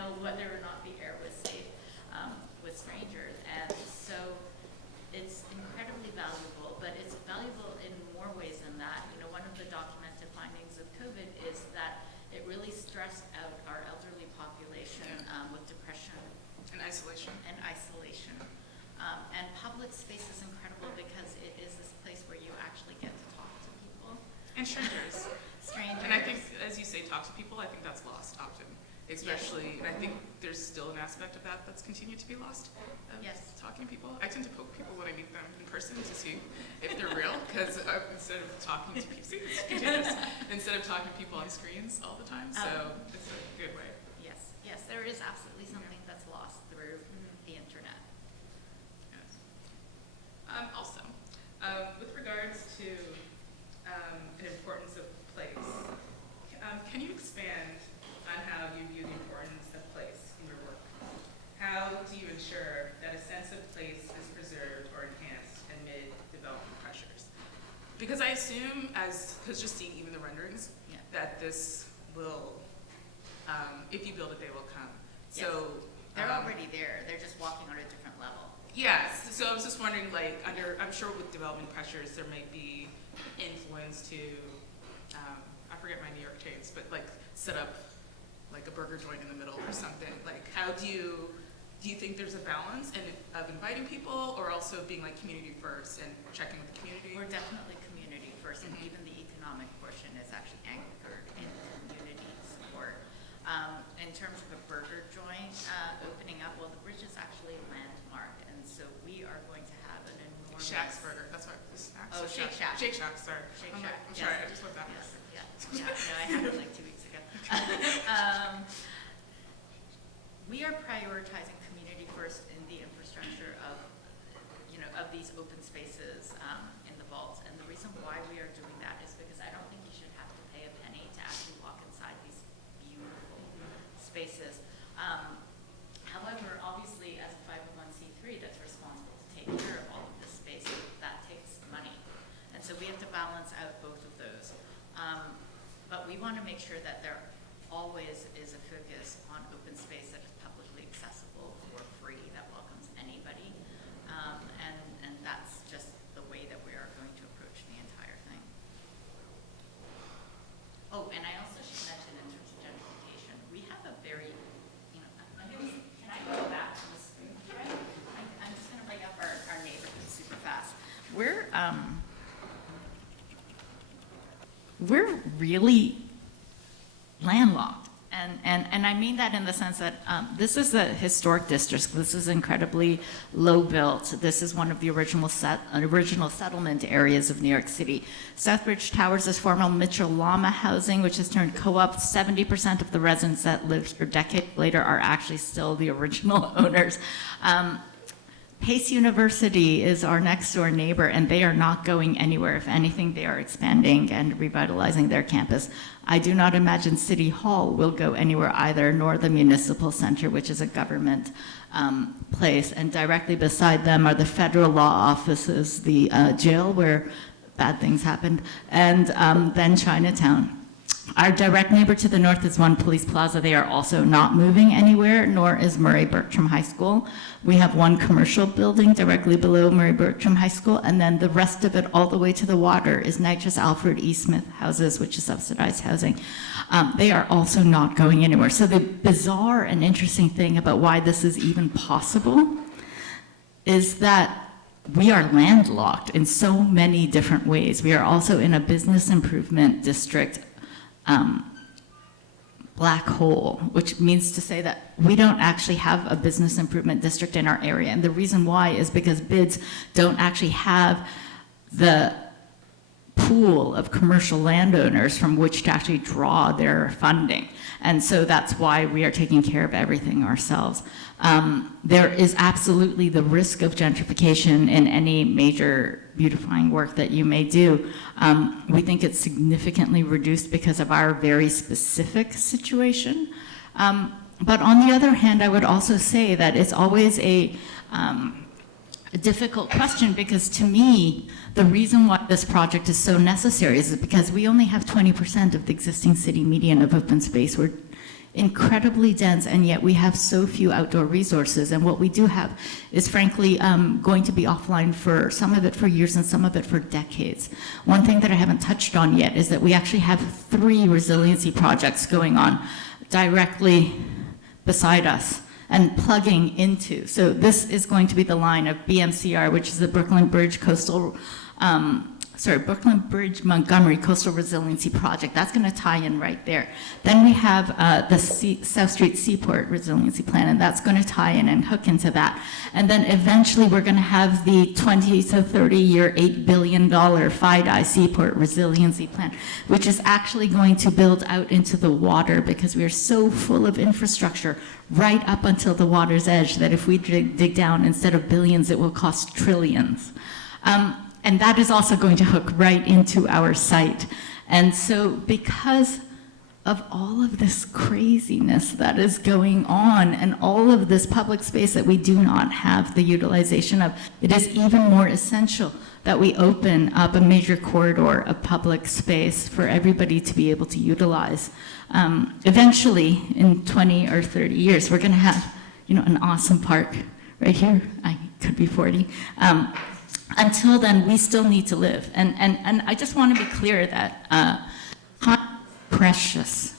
know whether or not the air was safe with strangers. And so it's incredibly valuable, but it's valuable in more ways than that. You know, one of the documented findings of COVID is that it really stressed out our elderly population with depression And isolation. and isolation. And public space is incredible because it is this place where you actually get to talk to people. And strangers. Strangers. And I think, as you say, talk to people, I think that's lost often. Especially, and I think there's still an aspect of that that's continued to be lost. Yes. Talking to people. I tend to poke people when I meet them in person to see if they're real, because instead of talking to people, see, it's continuous. Instead of talking to people on screens all the time, so it's a good way. Yes, yes, there is absolutely something that's lost through the internet. Yes. Also, with regards to the importance of place, can you expand on how you view the importance of place in your work? How do you ensure that a sense of place is preserved or enhanced amid development pressures? Because I assume, because just seeing even the renderings, that this will, if you build it, they will come. Yes. So They're already there, they're just walking on a different level. yes, so I was just wondering, like, I'm sure with development pressures, there might be influence to, I forget my New York chains, but like set up like a burger joint in the middle or something. Like, how do you think there's a balance of inviting people or also being like community first and checking with the community? We're definitely community first, and even the economic portion is actually anchored in community support. In terms of a burger joint opening up, well, the bridge is actually landmarked, and so we are going to have an enormous... Shack's Burger, that's what, Snacks? Oh, Shake Shack. Shake Shack, sorry. Shake I'm Shack, like, I'm yes. sorry, I just looked that. Yes, yeah, no, I had it like 2 weeks ago. We are prioritizing community first in the infrastructure of, you know, of these open spaces in the vaults. And the reason why we are doing that is because I don't think you should have to pay a penny to actually walk inside these beautiful spaces. However, obviously, as a 501c3 that's responsible to take care of all of this space, that takes money. And so we have to balance out both of those. But we want to make sure that there always is a focus on open space that is publicly accessible for free, that welcomes anybody. And that's just the way that we are going to approach the entire thing. Oh, and I also should mention in terms of gentrification, we have a very, you know, can I go back to the screen? I'm just going to bring up our neighborhood super fast. We're really landlocked. And I mean that in the sense that this is a historic district. This is incredibly low built. This is one of the original settlement areas of New York City. Southbridge Towers is former Mitchell Lama housing, which has turned co-op. 70% of the residents that live here decades later are actually still the original owners. Pace University is our next door neighbor, and they are not going anywhere. If anything, they are expanding and revitalizing their campus. I do not imagine City Hall will go anywhere either, nor the Municipal Center, which is a government place. And directly beside them are the federal law offices, the jail where bad things happened, and then Chinatown. Our direct neighbor to the north is One Police Plaza. They are also not moving anywhere, nor is Murray Bertram High School. We have one commercial building directly below Murray Bertram High School, and then the rest of it all the way to the water is Nitrous Alfred E. Smith houses, which is subsidized housing. They are also not going anywhere. So the bizarre and interesting thing about why this is even possible is that we are landlocked in so many different ways. We are also in a business improvement district black hole, which means to say that we don't actually have a business improvement district in our area. And the reason why is because bids don't actually have the pool of commercial landowners from which to actually draw their funding. And so that's why we are taking care of everything ourselves. There is absolutely the risk of gentrification in any major beautifying work that you may do. We think it's significantly reduced because of our very specific situation. But on the other hand, I would also say that it's always a difficult question, because to me, the reason why this project is so necessary is because we only have 20% of the existing city median of open space. incredibly dense, and yet we have so few outdoor resources. And what we do have is frankly going to be offline for some of it for years and some of it for decades. One thing that I haven't touched on yet is that we actually have 3 resiliency projects going on directly beside us and plugging into. So this is going to be the line of BMCR, which is the Brooklyn Bridge Brooklyn Bridge Montgomery Coastal Resiliency Project. That's going to tie in right there. Then we have the South Street Seaport Resiliency Plan, and that's going to tie in and hook into that. And then eventually we're going to have the 20 to 30 year, $8 billion FIDI Seaport Resiliency Plan, which is actually going to build out into the water because we are so full of infrastructure right up until the water's edge that if we dig down, instead of billions, it will cost trillions. And that is also going to hook right into our site. And so because of all of this craziness that is going on and all of this public space that we do not have the utilization of, it is even more essential that we open up a major corridor of public space for everybody to be able to utilize. Eventually, in 20 or 30 years, we're going to have, an awesome park right here. I could be 40. Until then, we still need to live. And I just want to be clear that time is precious.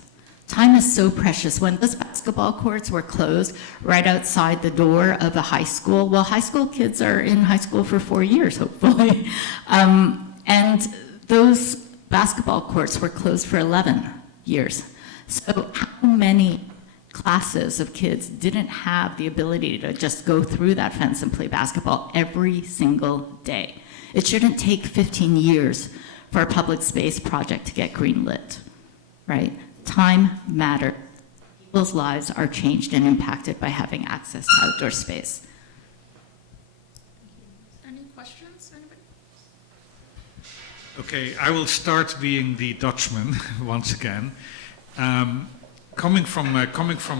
Time is so precious. When those basketball courts were closed right outside the door of a high school, well, high school kids are in high school for 4 years, hopefully. And those basketball courts were closed for 11 years. So how many classes of kids didn't have the ability to just go through that fence and play basketball every single day? It shouldn't take 15 years for a public space project to get greenlit, right? Time matters. People's lives are changed and impacted by having access to outdoor space. Any questions, anybody? Okay, I will start being the Dutchman once again. Coming from a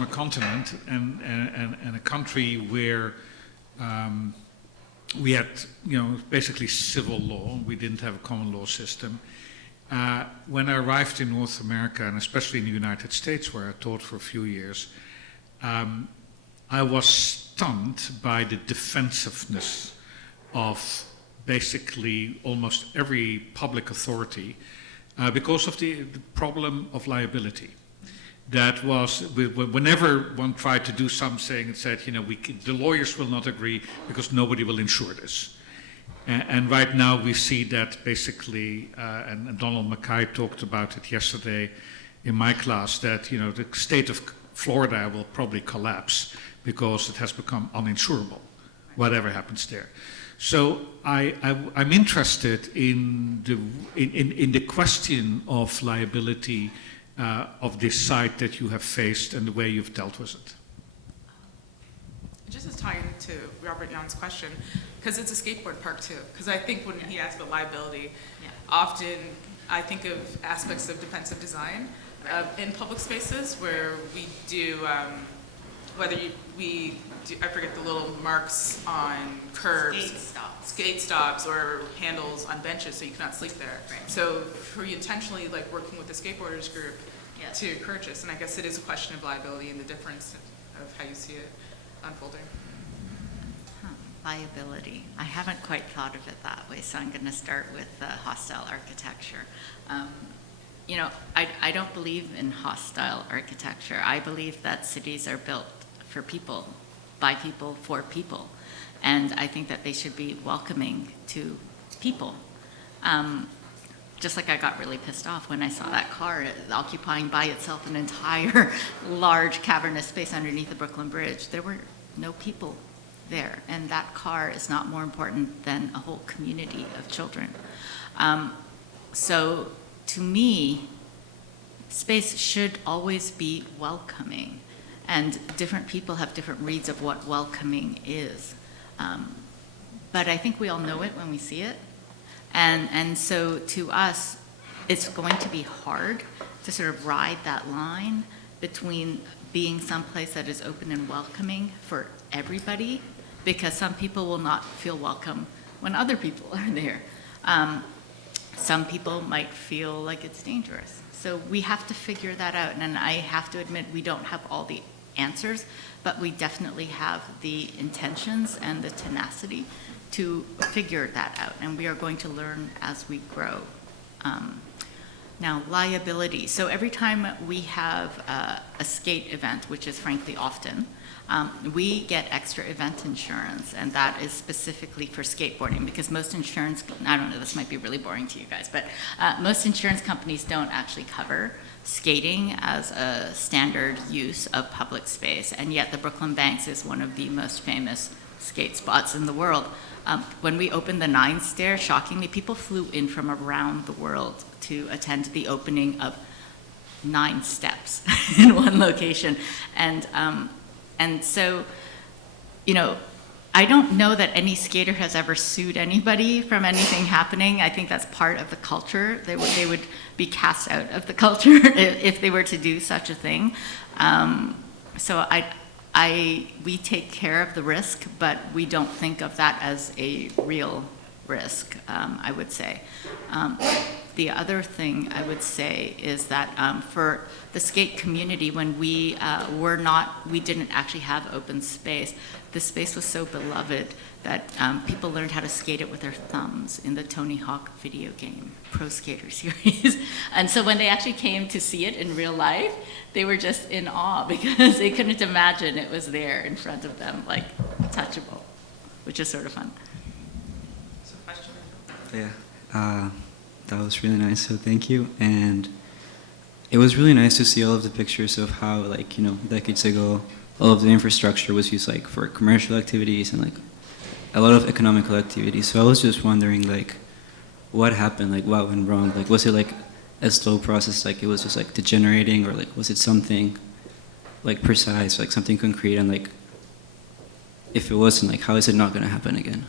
continent and a country where we had, basically civil law, we didn't have a common law system. When I arrived in North America, and especially in the United States, where I taught for a few years, I was stunned by the defensiveness of basically almost every public authority because of the problem of liability. That was, whenever one tried to do something, it said, the lawyers will not agree because nobody will insure this. And right now we see that basically, and Donald Mackay talked about it yesterday in my class, that, the state of Florida will probably collapse because it has become uninsurable, whatever happens there. So I'm interested in the question of liability of this site that you have faced and the way you've dealt with it. Just as tying to Robert Young's question, because it's a skateboard park too, because I think when he asked about liability, often I think of aspects of defensive design in public spaces where we do, I forget the little marks on curbs. Skate stops or handles on benches so you cannot sleep there. Right. So for you intentionally working with the skateboarders group to purchase, and I guess it is a question of liability and the difference of how you see it unfolding. Liability. I haven't quite thought of it that way, so I'm going to start with hostile architecture. I don't believe in hostile architecture. I believe that cities are built for people, by people, for people. And I think that they should be welcoming to people. Just like I got really pissed off when I saw that car occupying by itself an entire large cavernous space underneath the Brooklyn Bridge. There were no people there, and that car is not more important than a whole community of children. So to me, space should always be welcoming, and different people have different reads of what welcoming is. But I think we all know it when we see it. And so to us, it's going to be hard to sort of ride that line between being someplace that is open and welcoming for everybody, because some people will not feel welcome when other people are there. Some people might feel like it's dangerous. So we have to figure that out. And I have to admit, we don't have all the answers, but we definitely have the intentions and the tenacity to figure that out. And we are going to learn as we grow. Now, liability. So every time we have a skate event, which is frankly often, we get extra event insurance, and that is specifically for skateboarding, because most insurance, I don't know, this might be really boring to you guys, but most insurance companies don't actually cover skating as a standard use of public space, and yet the Brooklyn Banks is one of the most famous skate spots in the world. When we opened the 9 stair, shockingly, people flew in from around the world to attend the opening of 9 steps in one location. And so, you know, I don't know that any skater has ever sued anybody from anything happening. I think that's part of the culture. They would be cast out of the culture if they were to do such a thing. So we take care of the risk, but we don't think of that as a real risk, I would say. The other thing I would say is that for the skate community, when we didn't actually have open space, the space was so beloved that people learned how to skate it with their thumbs in the Tony Hawk video game, Pro Skater series. And so when they actually came to see it in real life, they were just in awe because they couldn't imagine it was there in front of them, like touchable, which is sort of fun. So question? Yeah, that was really nice, so thank you. And it was really nice to see all of the pictures of how, like, you know, decades ago, all of the infrastructure was used like for commercial activities and like a lot of economical activities. So I was just wondering, like, what happened, like what went wrong? Like, was it like a slow process, like it was just like degenerating, or like was it something like precise, like something concrete? And like, if it wasn't, like, how is it not going to happen again?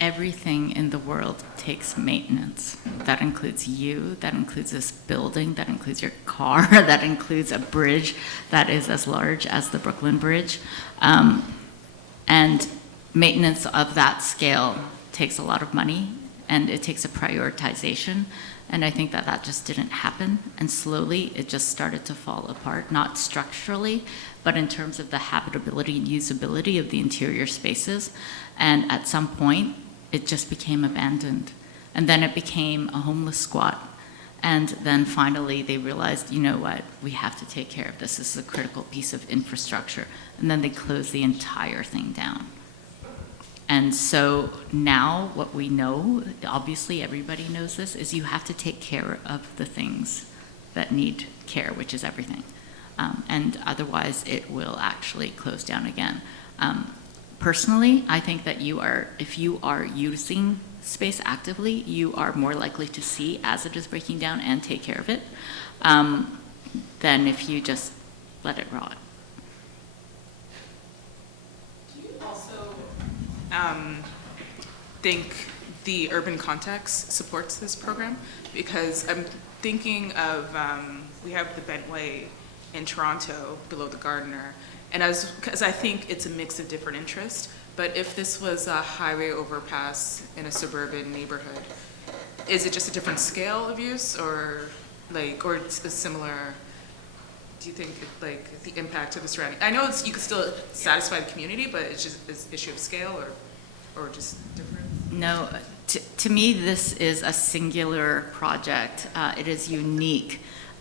Everything in the world takes maintenance. That includes you, that includes this building, that includes your car, that includes a bridge that is as large as the Brooklyn Bridge. And maintenance of that scale takes a lot of money, and it takes a prioritization. And I think that that just didn't happen. And slowly it just started to fall apart, not structurally, but in terms of the habitability and usability of the interior spaces. And at some point, it just became abandoned. And then it became a homeless squat. And then finally they realized, you know what, we have to take care of this. This is a critical piece of infrastructure. And then they closed the entire thing down. And so now what we know, obviously everybody knows this, is you have to take care of the things that need care, which is everything. And otherwise it will actually close down again. Personally, I think that if you are using space actively, you are more likely to see as it is breaking down and take care of it than if you just let it rot. Do you also think the urban context supports this program? Because I'm thinking of, we have the Bentway in Toronto below the Gardiner, and because I think it's a mix of different interests, but if this was a highway overpass in a suburban neighborhood, is it just a different scale of use, or it's a similar, do you think like the impact of the surrounding? I know you could still satisfy the community, but it's just an issue of scale or just different? No, to me this is a singular project. It is unique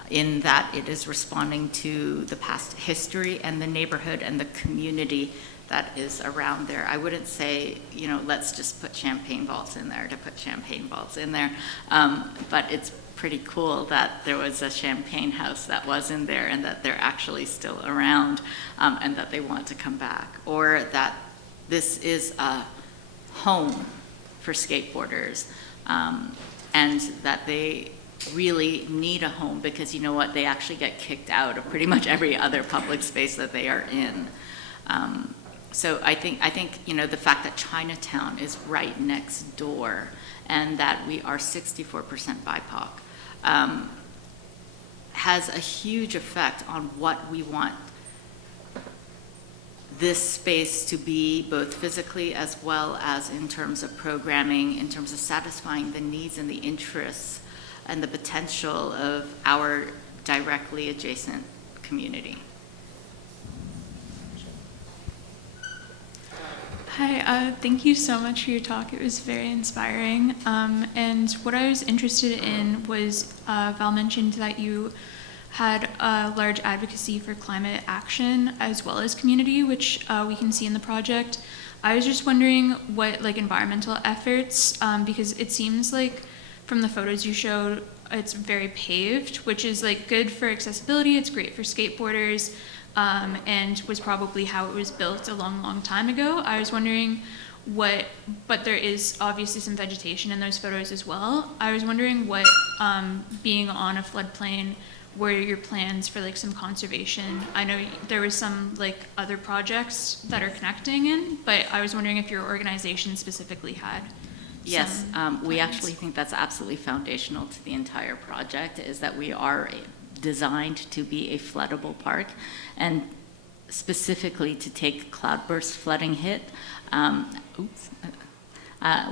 in that it is responding to the past history and the neighborhood and the community that is around there. I wouldn't say, you know, let's just put champagne vaults in there to put champagne vaults in there, but it's pretty cool that there was a champagne house that was in there and that they're actually still around, and that they want to come back, or that this is a home for skateboarders, and that they really need a home because, you know what, they actually get kicked out of pretty much every other public space that they are in. So I think you know, the fact that Chinatown is right next door and that we are 64% BIPOC has a huge effect on what we want this space to be both physically as well as in terms of programming, in terms of satisfying the needs and the interests and the potential of our directly adjacent community. Hi, thank you so much for your talk. It was very inspiring. And what I was interested in was Val mentioned that you had a large advocacy for climate action as well as community, which we can see in the project. I was just wondering what environmental efforts, because it seems like from the photos you showed, it's very paved, which is good for accessibility. It's great for skateboarders. And was probably how it was built a long, long time ago. I was wondering but there is obviously some vegetation in those photos as well. I was wondering what, being on a floodplain, were your plans for some conservation? I know there was some other projects that are connecting in, but I was wondering if your organization specifically had. Yes, we actually think that's absolutely foundational to the entire project, is that we are designed to be a floodable park, and specifically to take cloudburst flooding hit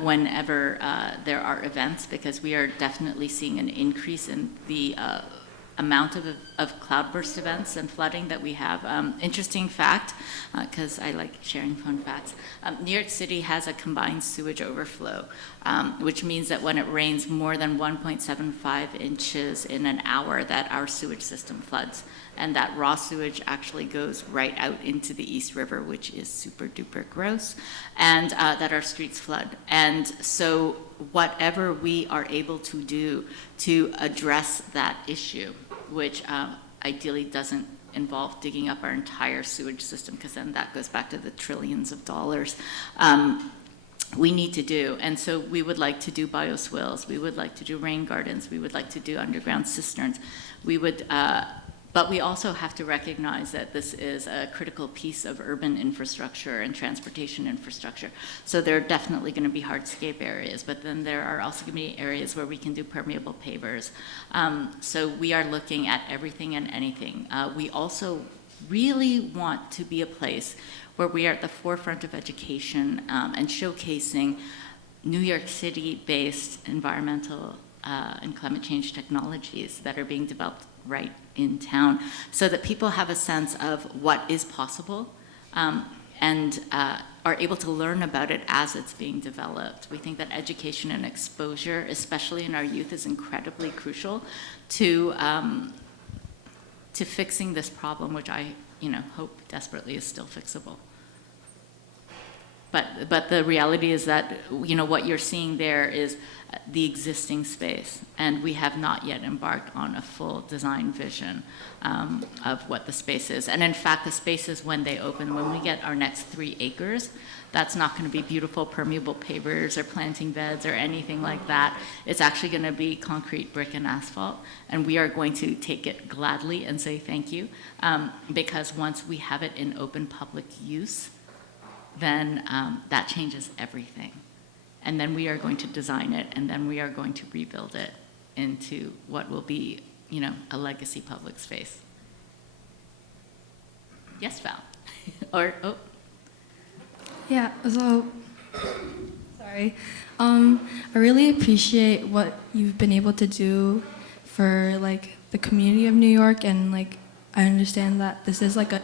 whenever there are events, because we are definitely seeing an increase in the amount of cloudburst events and flooding that we have. Interesting fact, because I like sharing fun facts, New York City has a combined sewage overflow, which means that when it rains more than 1.75 inches in an hour, that our sewage system floods. And that raw sewage actually goes right out into the East River, which is super duper gross, and that our streets flood. And so whatever we are able to do to address that issue, which ideally doesn't involve digging up our entire sewage system, because then that goes back to the trillions of dollars, we need to do. And so we would like to do bioswales, we would like to do rain gardens, we would like to do underground cisterns. We would, but we also have to recognize that this is a critical piece of urban infrastructure and transportation infrastructure. So there are definitely going to be hardscape areas, but then there are also going to be areas where we can do permeable pavers. So we are looking at everything and anything. We also really want to be a place where we are at the forefront of education and showcasing New York City-based environmental and climate change technologies that are being developed right in town, so that people have a sense of what is possible and are able to learn about it as it's being developed. We think that education and exposure, especially in our youth, is incredibly crucial to fixing this problem, which I hope desperately is still fixable. But the reality is that what you're seeing there is the existing space, and we have not yet embarked on a full design vision of what the space is. And in fact, the spaces, when they open, when we get our next 3 acres, that's not going to be beautiful permeable pavers or planting beds or anything like that. It's actually going to be concrete, brick, and asphalt, and we are going to take it gladly and say thank you, because once we have it in open public use, then that changes everything. And then we are going to design it, and then we are going to rebuild it into what will be, a legacy public space. Yes, Val? Or, oh. Yeah, so, sorry. I really appreciate what you've been able to do for, the community of New York, and, I understand that this is, a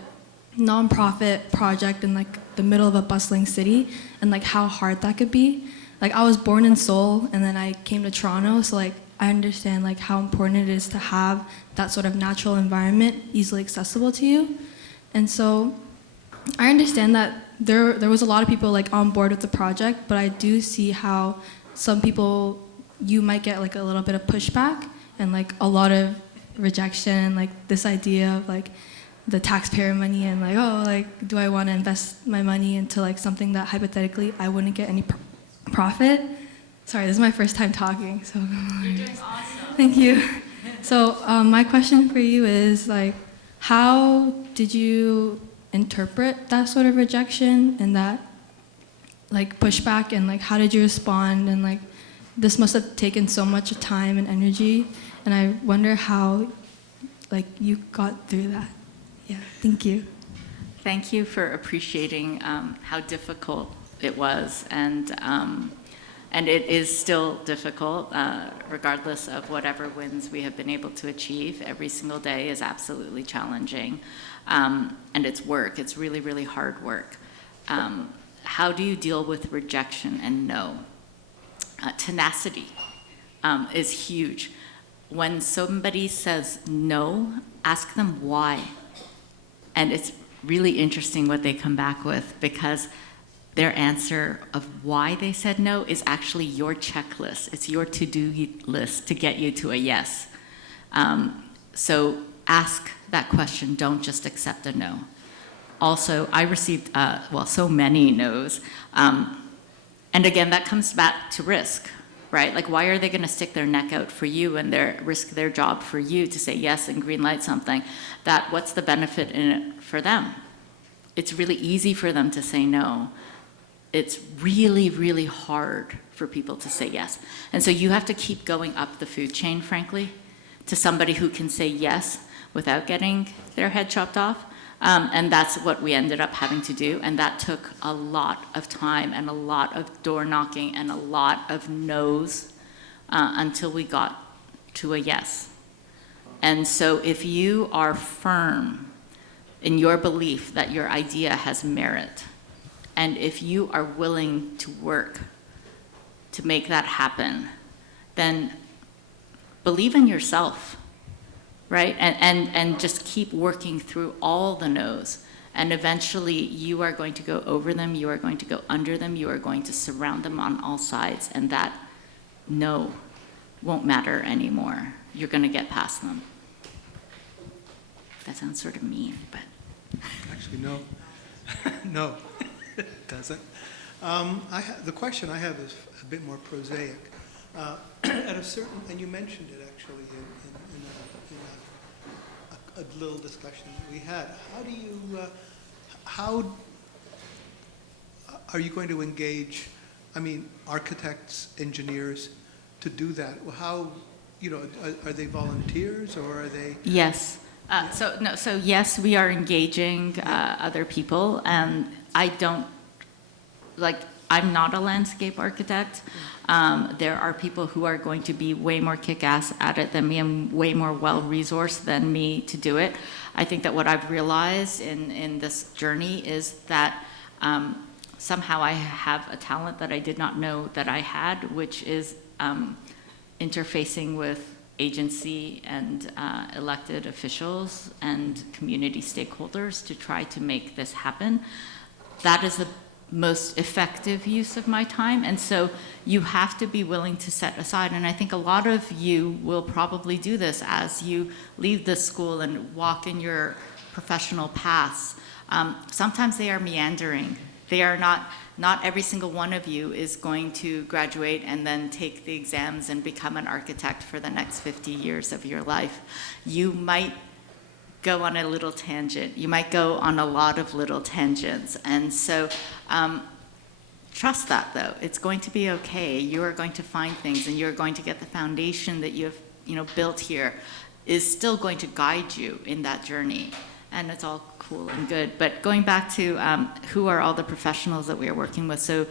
nonprofit project in, the middle of a bustling city, and, how hard that could be. I was born in Seoul, and then I came to Toronto, so, I understand, how important it is to have that sort of natural environment easily accessible to you. And so I understand that there was a lot of people, on board with the project, but I do see how some people, you might get, a little bit of pushback and, a lot of rejection, this idea of, the taxpayer money and, do I want to invest my money into, something that hypothetically I wouldn't get any profit? Sorry, this is my first time talking, so. You're doing awesome. Thank you. So my question for you is, how did you interpret that sort of rejection and that, pushback, and, how did you respond? And, this must have taken so much time and energy, and I wonder how, you got through that. Yeah, thank you. thank you for appreciating how difficult it was, and it is still difficult, regardless of whatever wins we have been able to achieve. Every single day is absolutely challenging, and it's work. It's really, really hard work. How do you deal with rejection and no? Tenacity is huge. When somebody says no, ask them why. And it's really interesting what they come back with, because their answer of why they said no is actually your checklist. It's your to-do list to get you to a yes. So ask that question. Don't just accept a no. Also, I received, so many no's. And again, that comes back to risk, right? Like, why are they going to stick their neck out for you and risk their job for you to say yes and green light something? What's the benefit in it for them? It's really easy for them to say no. It's really, really hard for people to say yes. And so you have to keep going up the food chain, frankly, to somebody who can say yes without getting their head chopped off. And that's what we ended up having to do. And that took a lot of time and a lot of door knocking and a lot of no's until we got to a yes. And so if you are firm in your belief that your idea has merit, and if you are willing to work to make that happen, then believe in yourself. Right? And just keep working through all the no's. And eventually you are going to go over them, you are going to go under them, you are going to surround them on all sides, and that no won't matter anymore. You're going to get past them. That sounds sort of mean, but. Actually, no. No, it doesn't. The question I have is a bit more prosaic. At a certain, and you mentioned it actually in a little discussion that we had. How are you going to engage, architects, engineers to do that? Well, how, are they volunteers or are they? Yes. So yes, we are engaging other people, and I'm not a landscape architect. There are people who are going to be way more kick-ass at it than me and way more well-resourced than me to do it. I think that what I've realized in this journey is that somehow I have a talent that I did not know that I had, which is interfacing with agency and elected officials and community stakeholders to try to make this happen. That is the most effective use of my time, and so you have to be willing to set aside, and I think a lot of you will probably do this as you leave this school and walk in your professional paths. Sometimes they are meandering. They are not every single one of you is going to graduate and then take the exams and become an architect for the next 50 years of your life. You might go on a little tangent. You might go on a lot of little tangents. And so trust that, though. It's going to be okay. You are going to find things, and you're going to get the foundation that you have built here is still going to guide you in that journey. And it's all cool and good. But going back to who are all the professionals that we are working with. So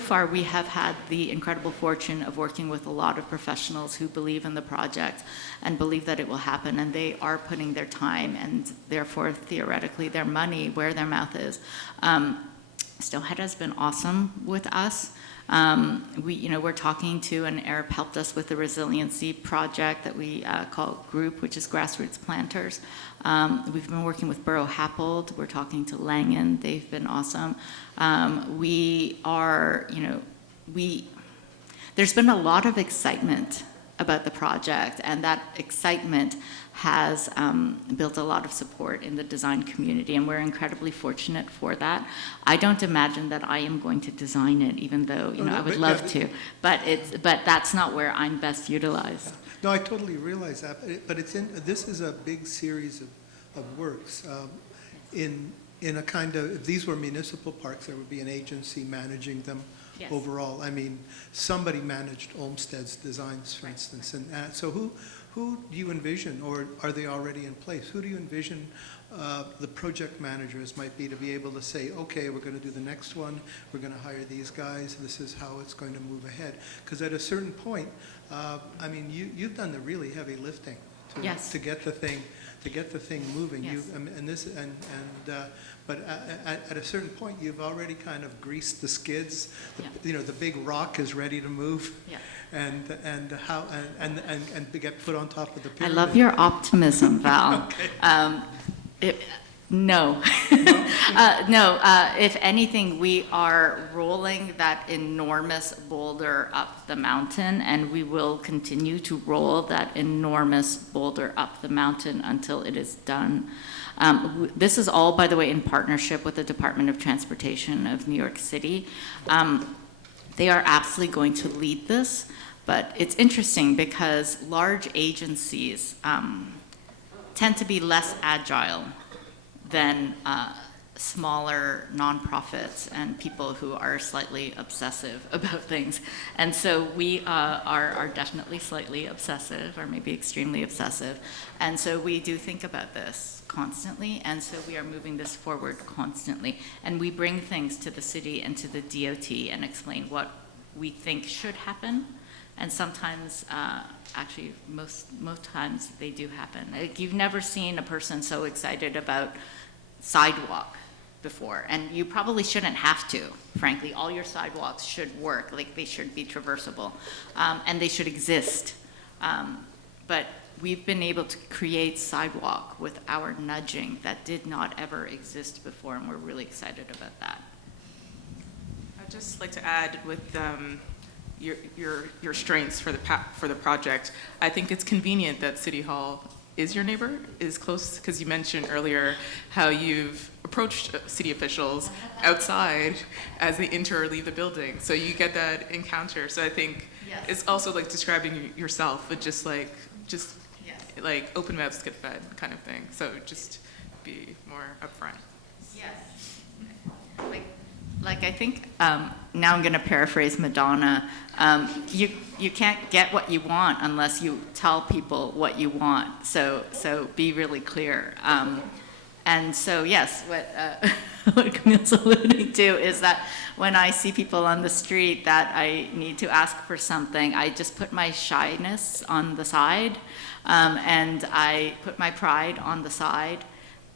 far we have had the incredible fortune of working with a lot of professionals who believe in the project and believe that it will happen. And they are putting their time and therefore theoretically their money where their mouth is. Stillhead has been awesome with us. We're talking to, and Arab helped us with the resiliency project that we call GROUP, which is Grassroots Planters. We've been working with Borough Happold. We're talking to Langen. They've been awesome. There's been a lot of excitement about the project, and that excitement has built a lot of support in the design community, and we're incredibly fortunate for that. I don't imagine that I am going to design it, even though I would love to, but that's not where I'm best utilized. No, I totally realize that, but this is a big series of works. In a kind of, if these were municipal parks, there would be an agency managing them. Yes. Overall. Somebody managed Olmsted's designs, for instance, and so who do you envision, or are they already in place? Who do you envision the project managers might be to be able to say, okay, we're going to do the next one, we're going to hire these guys, this is how it's going to move ahead? Because at a certain point, I mean, you've done the really heavy lifting Yes. to get the thing moving. Yes. But at a certain point, you've already kind of greased the skids. Yeah. You know, the big rock is ready to move. Yeah. And get put on top of the I pyramid. love your optimism, Val. Okay. No. No, if anything, we are rolling that enormous boulder up the mountain, and we will continue to roll that enormous boulder up the mountain until it is done. This is all, by the way, in partnership with the Department of Transportation of New York City. They are absolutely going to lead this, but it's interesting because large agencies tend to be less agile than smaller nonprofits and people who are slightly obsessive about things. And so we are definitely slightly obsessive, or maybe extremely obsessive. And so we do think about this constantly, and so we are moving this forward constantly. And we bring things to the city and to the DOT and explain what we think should happen. And sometimes, actually, most times they do happen. Like, you've never seen a person so excited about sidewalk before, and you probably shouldn't have to, frankly. All your sidewalks should work, like they should be traversable, and they should exist. But we've been able to create sidewalk with our nudging that did not ever exist before, and we're really excited about that. I'd just like to add with your strengths for the project. I think it's convenient that City Hall is your neighbor, is close, because you mentioned earlier how you've approached city officials outside as they enter or leave the building. So you get that encounter. So I think Yes. it's also like describing yourself, but just like open mouths get fed kind of thing. So just be more upfront. Yes. Like I think, now I'm going to paraphrase Madonna, you can't get what you want unless you tell people what you want. So be really clear. And so, yes, what Camille's alluding to is that when I see people on the street that I need to ask for something, I just put my shyness on the side, and I put my pride on the side,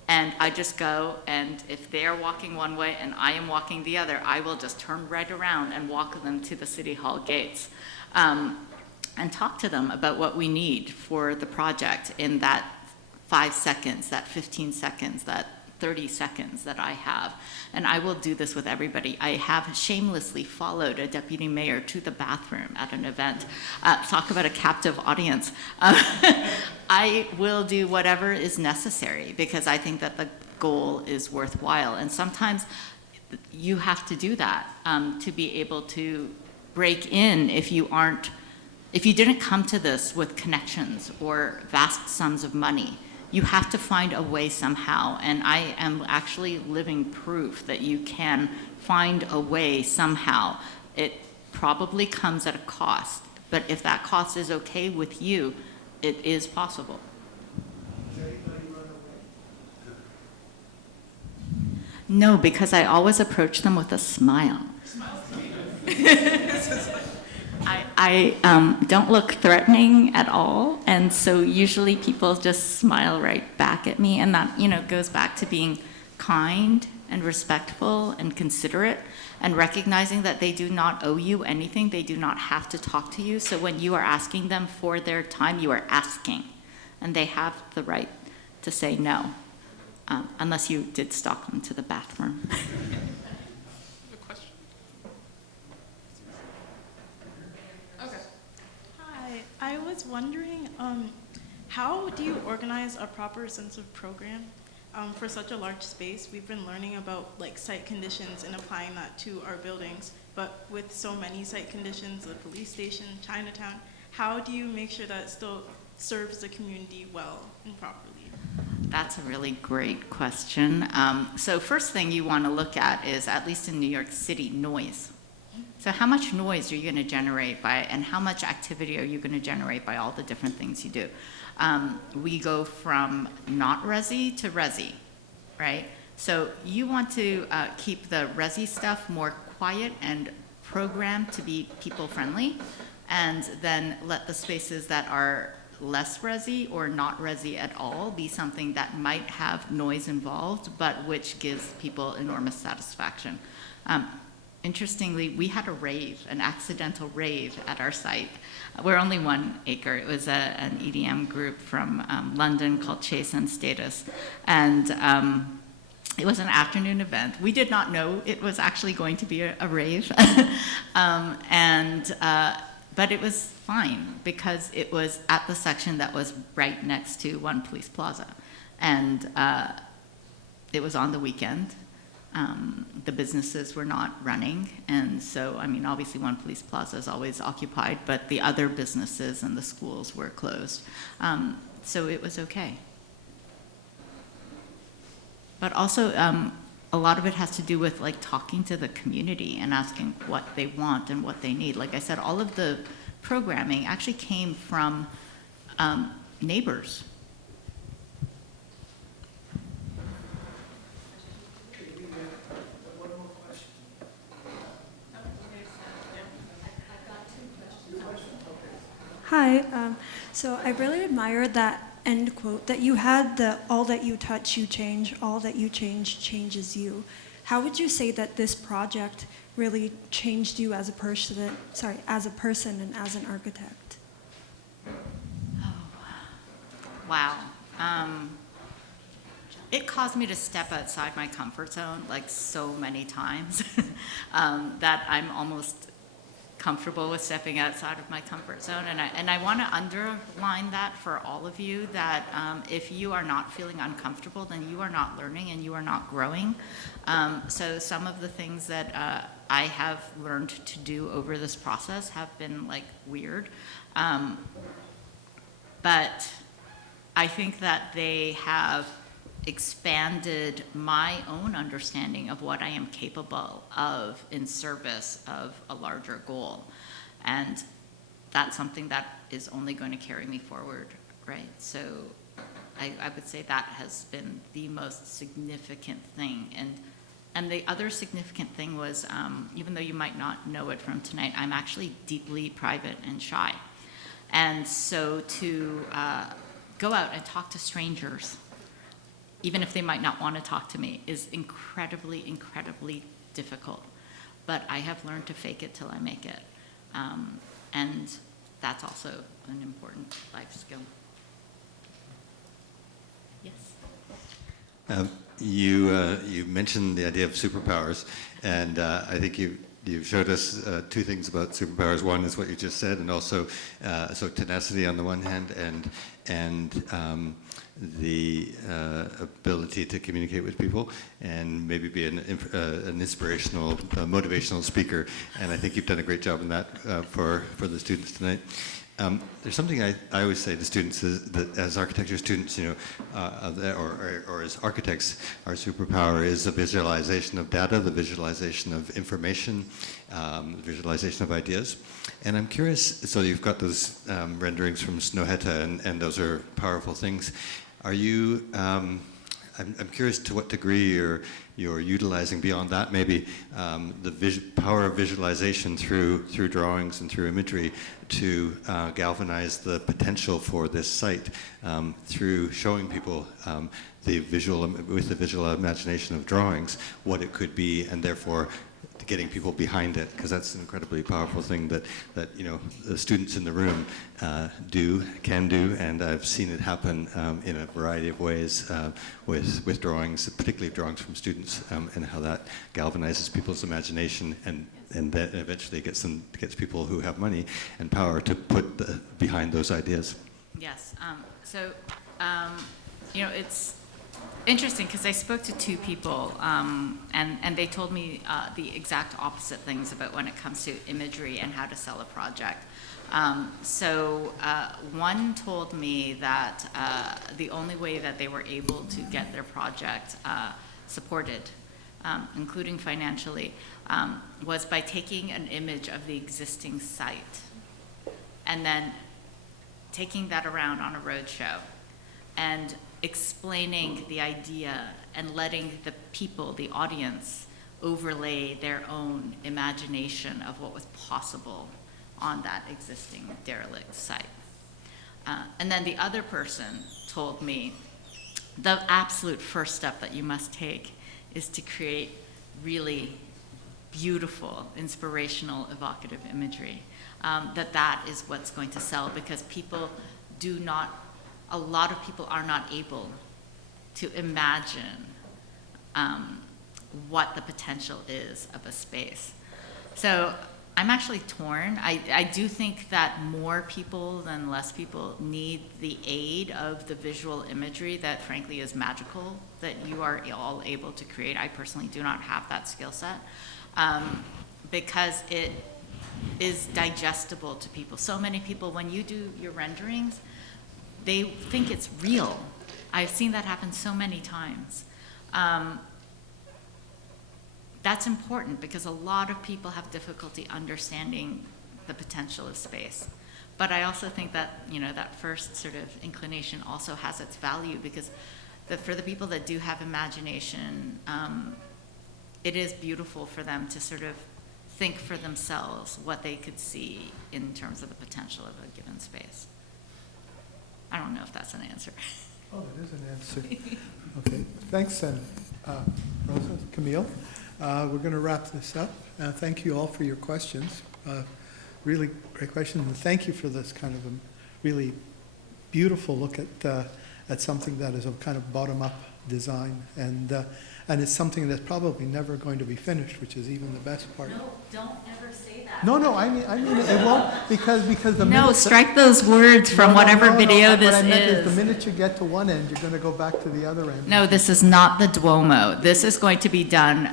and I just go, and if they're walking one way and I am walking the other, I will just turn right around and walk them to the City Hall gates, and talk to them about what we need for the project in that 5 seconds, that 15 seconds, that 30 seconds that I have. And I will do this with everybody. I have shamelessly followed a deputy mayor to the bathroom at an event. Talk about a captive audience. I will do whatever is necessary because I think that the goal is worthwhile. And sometimes you have to do that to be able to break in if you didn't come to this with connections or vast sums of money. You have to find a way somehow, and I am actually living proof that you can find a way somehow. It probably comes at a cost, but if that cost is okay with you, it is possible. No, because I always approach them with a smile. I don't look threatening at all, and so usually people just smile right back at me, and that, goes back to being kind and respectful and considerate and recognizing that they do not owe you anything. They do not have to talk to you. So when you are asking them for their time, you are asking, and they have the right to say no, unless you did stalk them to the bathroom. I was wondering, how do you organize a proper sense of program for such a large space? We've been learning about site conditions and applying that to our buildings, but with so many site conditions, the police station, Chinatown, how do you make sure that it still serves the community well and properly? That's a really great question. So first thing you want to look at is, at least in New York City, noise. So how much noise are you going to generate by, and how much activity are you going to generate by all the different things you do? We go from not resi to resi, right? So you want to keep the resi stuff more quiet and programmed to be people-friendly, and then let the spaces that are less resi or not resi at all be something that might have noise involved, but which gives people enormous satisfaction. Interestingly, we had a rave, an accidental rave at our site. We're only 1 acre. It was an EDM group from London called Chase and Status. And it was an afternoon event. We did not know it was actually going to be a rave. But it was fine because it was at the section that was right next to One Police Plaza. And it was on the weekend. The businesses were not running, and so, I mean, obviously One Police Plaza is always occupied, but the other businesses and the schools were closed. So it was okay. But also, a lot of it has to do with like talking to the community and asking what they want and what they need. Like I said, all of the programming actually came from neighbors. Hi. So I really admired that end quote that you had, the all that you touch, you change, all that you change changes you. How would you say that this project really changed you as a person, as a person and as an architect? Oh, wow. It caused me to step outside my comfort zone like so many times that I'm almost comfortable with stepping outside of my comfort zone. And I want to underline that for all of you, that if you are not feeling uncomfortable, then you are not learning and you are not growing. So some of the things that I have learned to do over this process have been like weird. But I think that they have expanded my own understanding of what I am capable of in service of a larger goal. And that's something that is only going to carry me forward, right? So I would say that has been the most significant thing. And the other significant thing was, even though you might not know it from tonight, I'm actually deeply private and shy. And so to go out and talk to strangers, even if they might not want to talk to me, is incredibly, incredibly difficult. But I have learned to fake it till I make it. And that's also an important life skill. Yes? You mentioned the idea of superpowers, and I think you showed us 2 things about superpowers. One is what you just said, and also so tenacity on the one hand, and the ability to communicate with people and maybe be an inspirational, motivational speaker. And I think you've done a great job in that for the students tonight. There's something I always say to students is that as architecture students, you know, or as architects, our superpower is the visualization of data, the visualization of information, the visualization of ideas. And I'm curious, so you've got those renderings from Snøhetta, and those are powerful things. Are you, I'm curious to what degree you're utilizing beyond that, maybe the power of visualization through drawings and through imagery to galvanize the potential for this site through showing people with the visual imagination of drawings what it could be, and therefore getting people behind it, because that's an incredibly powerful thing that you know the students in the room can do, and I've seen it happen in a variety of ways with drawings, particularly drawings from students, and how that galvanizes people's imagination and then eventually gets people who have money and power to put behind those ideas. Yes. You know, it's interesting because I spoke to 2 people, and they told me the exact opposite things about when it comes to imagery and how to sell a project. One told me that the only way that they were able to get their project supported including financially, was by taking an image of the existing site and then taking that around on a roadshow and explaining the idea and letting the people, the audience, overlay their own imagination of what was possible on that existing derelict site. And then the other person told me the absolute first step that you must take is to create really beautiful, inspirational, evocative imagery. That is what's going to sell, because a lot of people are not able to imagine what the potential is of a space. So I'm actually torn. I do think that more people than less people need the aid of the visual imagery that frankly is magical, that you are all able to create. I personally do not have that skill set because it is digestible to people. So many people, when you do your renderings, they think it's real. I've seen that happen so many times. That's important because a lot of people have difficulty understanding the potential of space. But I also think that, that first sort of inclination also has its value, because for the people that do have imagination, it is beautiful for them to sort of think for themselves what they could see in terms of the potential of a given space. I don't know if that's an answer. Oh, it is an answer. Okay, thanks, Rosa, Camille. We're going to wrap this up. Thank you all for your questions. Really great questions, and thank you for this kind of a really beautiful look at something that is a kind of bottom-up design, and it's something that's probably never going to be finished, which is even the best part. No, don't ever say that. No, I mean it won't, because the No, minute strike those words from whatever video this what I meant is. The minute you get to one end, you're going to go back to the other end. No, this is not the Duomo. This is going to be done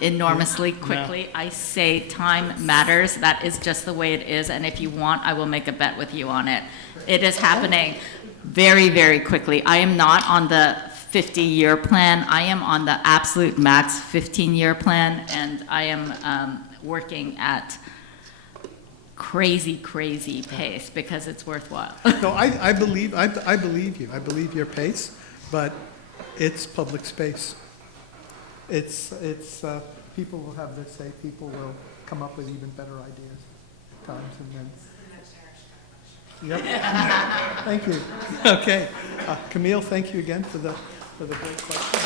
enormously quickly. I say time matters. That is just the way it is. And if you want, I will make a bet with you on it. It is happening very, very quickly. I am not on the 50-year plan. I am on the absolute max 15-year plan, and I am working at crazy pace because it's worthwhile. No, I believe you. I believe your pace, but it's public space. It's people will have their say. People will come up with even better ideas, times, and then. Yep. Thank you. Okay, Camille, thank you again for the great question.